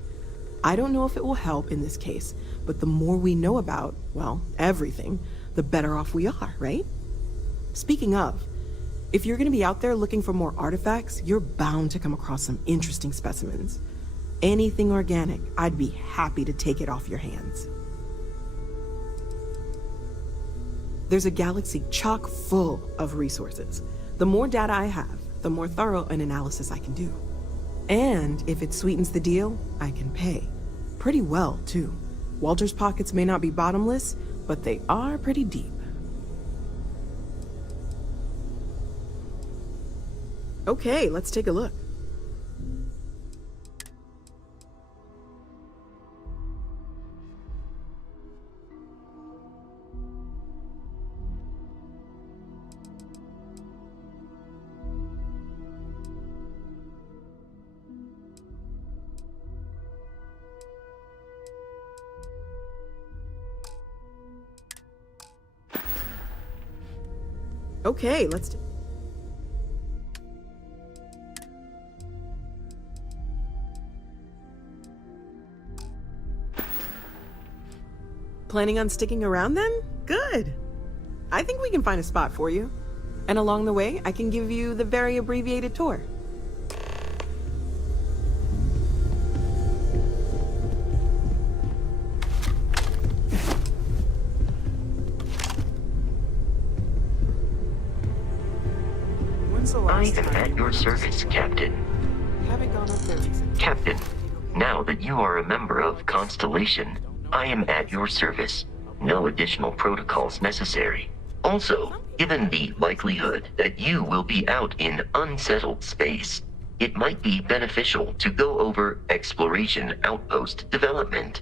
I don't know if it will help in this case, but the more we know about, well, everything, the better off we are, right? Speaking of, if you're gonna be out there looking for more artifacts, you're bound to come across some interesting specimens. Anything organic, I'd be happy to take it off your hands. There's a galaxy chock full of resources. The more data I have, the more thorough an analysis I can do. And if it sweetens the deal, I can pay. Pretty well, too. Walter's pockets may not be bottomless, but they are pretty deep. Okay, let's take a look. Okay, let's... Planning on sticking around then? Good. I think we can find a spot for you. And along the way, I can give you the very abbreviated tour. I am at your service, Captain. Haven't gone up there recently. Captain, now that you are a member of Constellation, I am at your service. No additional protocols necessary. Also, given the likelihood that you will be out in unsettled space, it might be beneficial to go over exploration outpost development,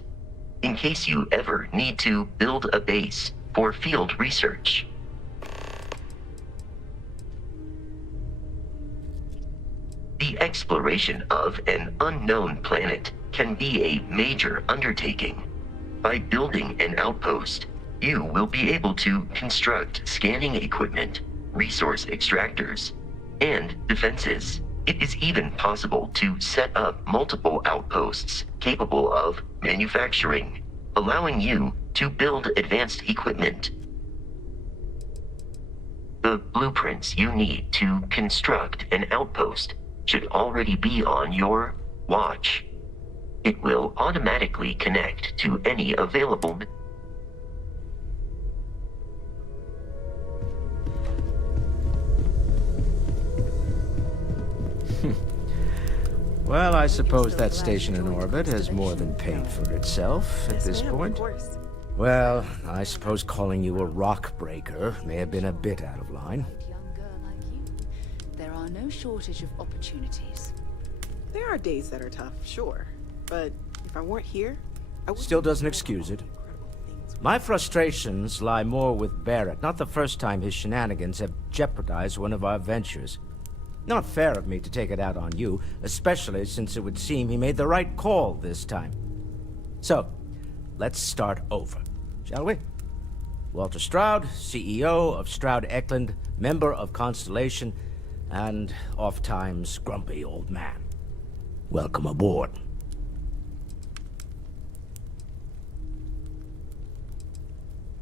in case you ever need to build a base for field research. The exploration of an unknown planet can be a major undertaking. By building an outpost, you will be able to construct scanning equipment, resource extractors, and defenses. It is even possible to set up multiple outposts capable of manufacturing, allowing you to build advanced equipment. The blueprints you need to construct an outpost should already be on your watch. It will automatically connect to any available... Well, I suppose that station in orbit has more than paid for itself at this point. Well, I suppose calling you a rock breaker may have been a bit out of line. Young girl like you, there are no shortage of opportunities. There are days that are tough, sure. But if I weren't here, I would... Still doesn't excuse it. My frustrations lie more with Barrett, not the first time his shenanigans have jeopardized one of our ventures. Not fair of me to take it out on you, especially since it would seem he made the right call this time. So, let's start over, shall we? Walter Stroud, CEO of Stroud Eklund, member of Constellation, and oft-times grumpy old man. Welcome aboard.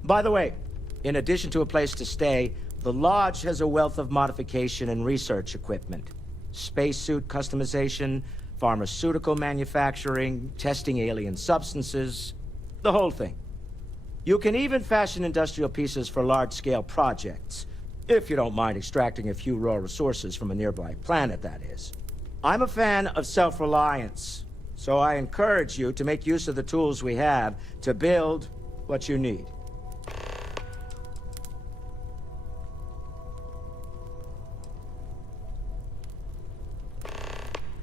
By the way, in addition to a place to stay, the Lodge has a wealth of modification and research equipment. Spacesuit customization, pharmaceutical manufacturing, testing alien substances, the whole thing. You can even fashion industrial pieces for large-scale projects, if you don't mind extracting a few raw resources from a nearby planet, that is. I'm a fan of self-reliance, so I encourage you to make use of the tools we have to build what you need.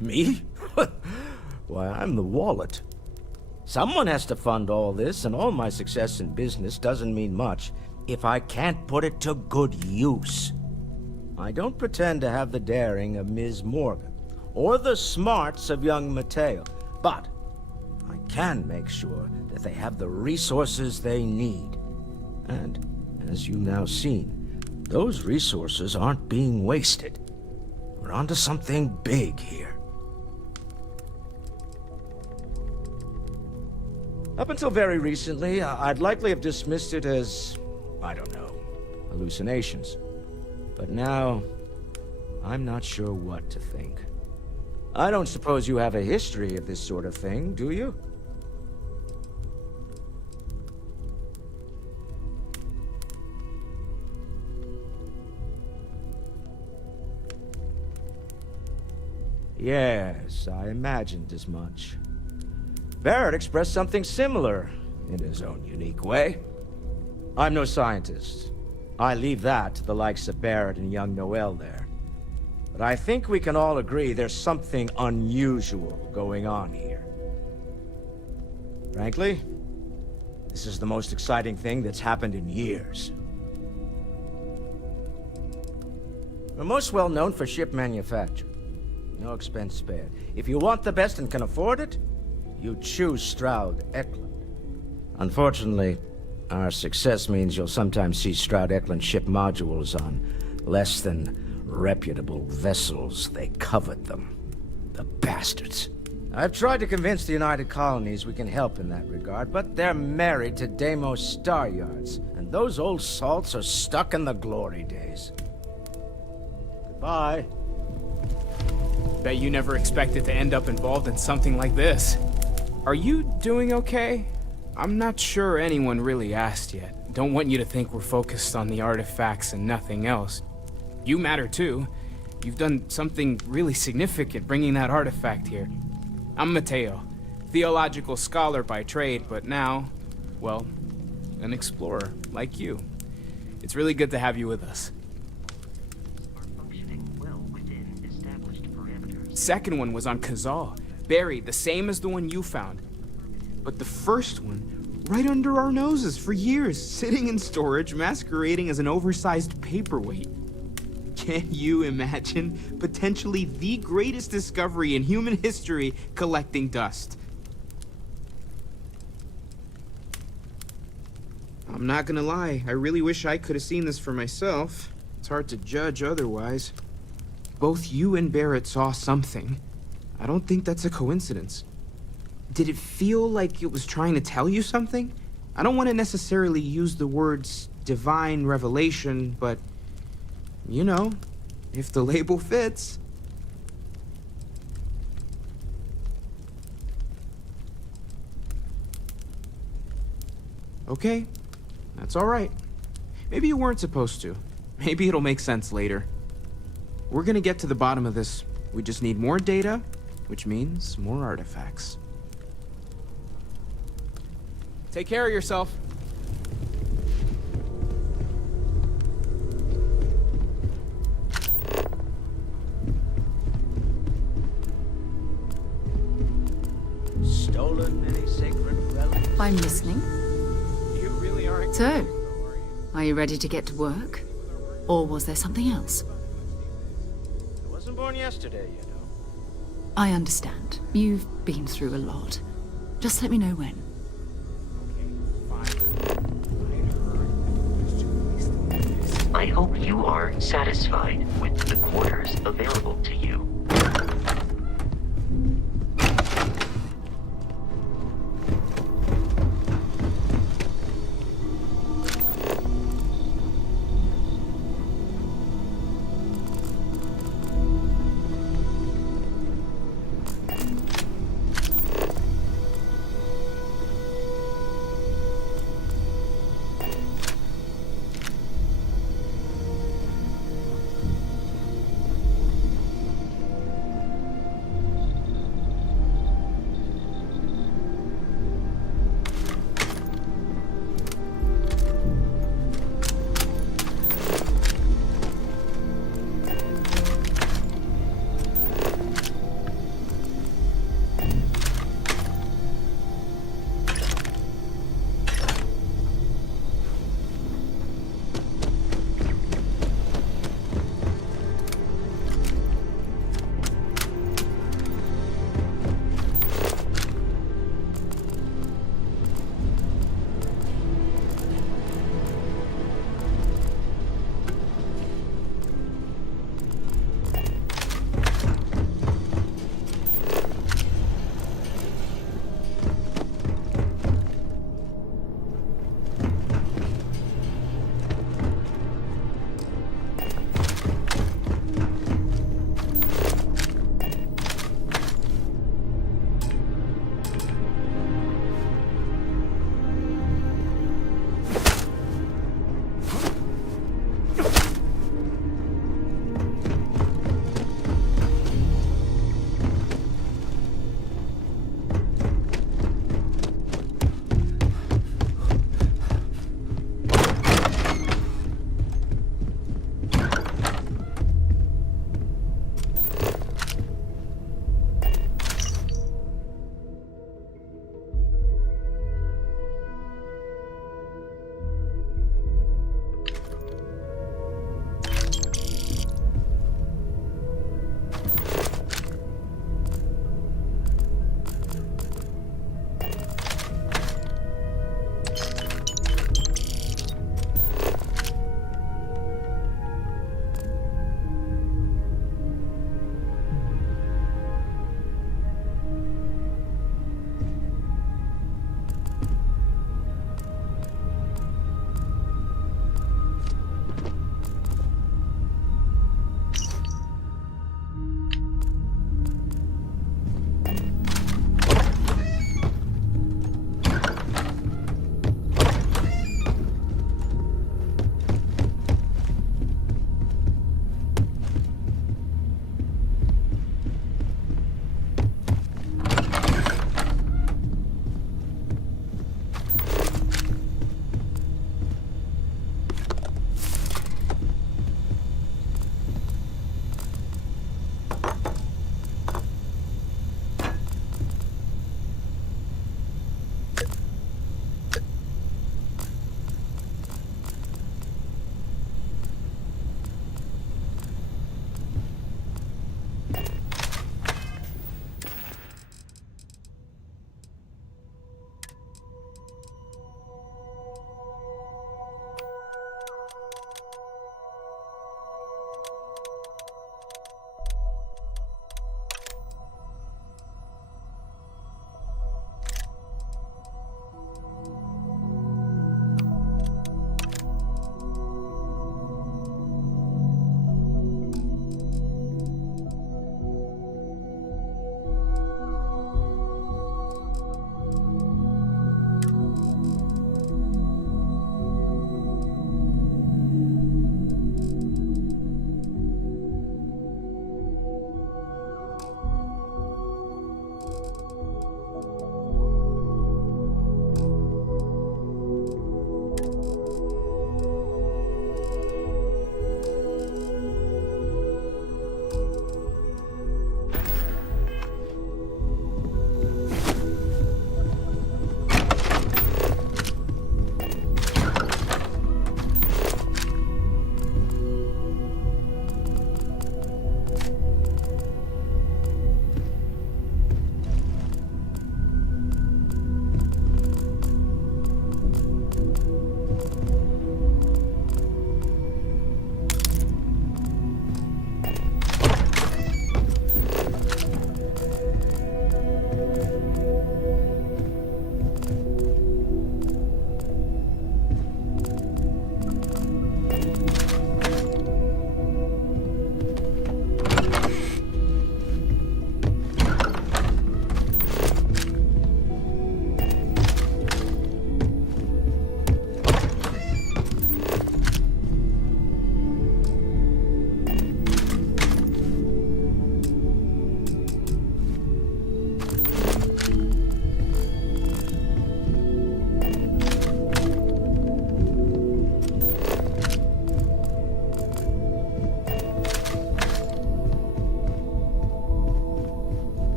Me? Why, I'm the wallet. Someone has to fund all this, and all my success in business doesn't mean much if I can't put it to good use. I don't pretend to have the daring of Ms. Morgan, or the smarts of young Mateo, but I can make sure that they have the resources they need. And, as you've now seen, those resources aren't being wasted. We're onto something big here. Up until very recently, I'd likely have dismissed it as, I don't know, hallucinations. But now, I'm not sure what to think. I don't suppose you have a history of this sort of thing, do you? Yes, I imagined as much. Barrett expressed something similar, in his own unique way. I'm no scientist. I leave that to the likes of Barrett and young Noel there. But I think we can all agree there's something unusual going on here. Frankly, this is the most exciting thing that's happened in years. We're most well known for ship manufacture. No expense spared. If you want the best and can afford it, you choose Stroud Eklund. Unfortunately, our success means you'll sometimes see Stroud Eklund ship modules on less than reputable vessels. They covet them. The bastards. I've tried to convince the United Colonies we can help in that regard, but they're married to Deimos Star Yards, and those old salts are stuck in the glory days. Goodbye. Bet you never expected to end up involved in something like this. Are you doing okay? I'm not sure anyone really asked yet. Don't want you to think we're focused on the artifacts and nothing else. You matter too. You've done something really significant bringing that artifact here. I'm Mateo, theological scholar by trade, but now, well, an explorer like you. It's really good to have you with us. Second one was on Kazal, buried the same as the one you found. But the first one, right under our noses for years, sitting in storage, masquerading as an oversized paperweight. Can you imagine potentially the greatest discovery in human history collecting dust? I'm not gonna lie, I really wish I could have seen this for myself. It's hard to judge otherwise. Both you and Barrett saw something. I don't think that's a coincidence. Did it feel like it was trying to tell you something? I don't want to necessarily use the words divine revelation, but you know, if the label fits. Okay, that's all right. Maybe you weren't supposed to. Maybe it'll make sense later. We're gonna get to the bottom of this. We just need more data which means more artifacts. Take care of yourself. Stolen any sacred relics? I'm listening. You really aren't. So, are you ready to get to work? Or was there something else? I wasn't born yesterday, you know. I understand. You've been through a lot. Just let me know when. I hope you are satisfied with the quarters available to you.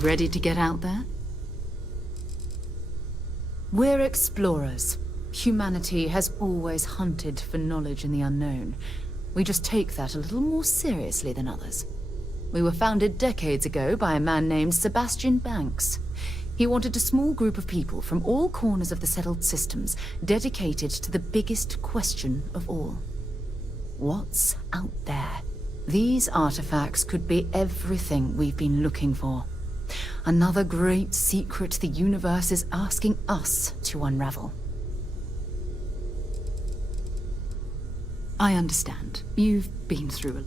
Ready to get out there? We're explorers. Humanity has always hunted for knowledge in the unknown. We just take that a little more seriously than others. We were founded decades ago by a man named Sebastian Banks. He wanted a small group of people from all corners of the settled systems, dedicated to the biggest question of all. What's out there? These artifacts could be everything we've been looking for. Another great secret the universe is asking us to unravel. I understand. You've been through a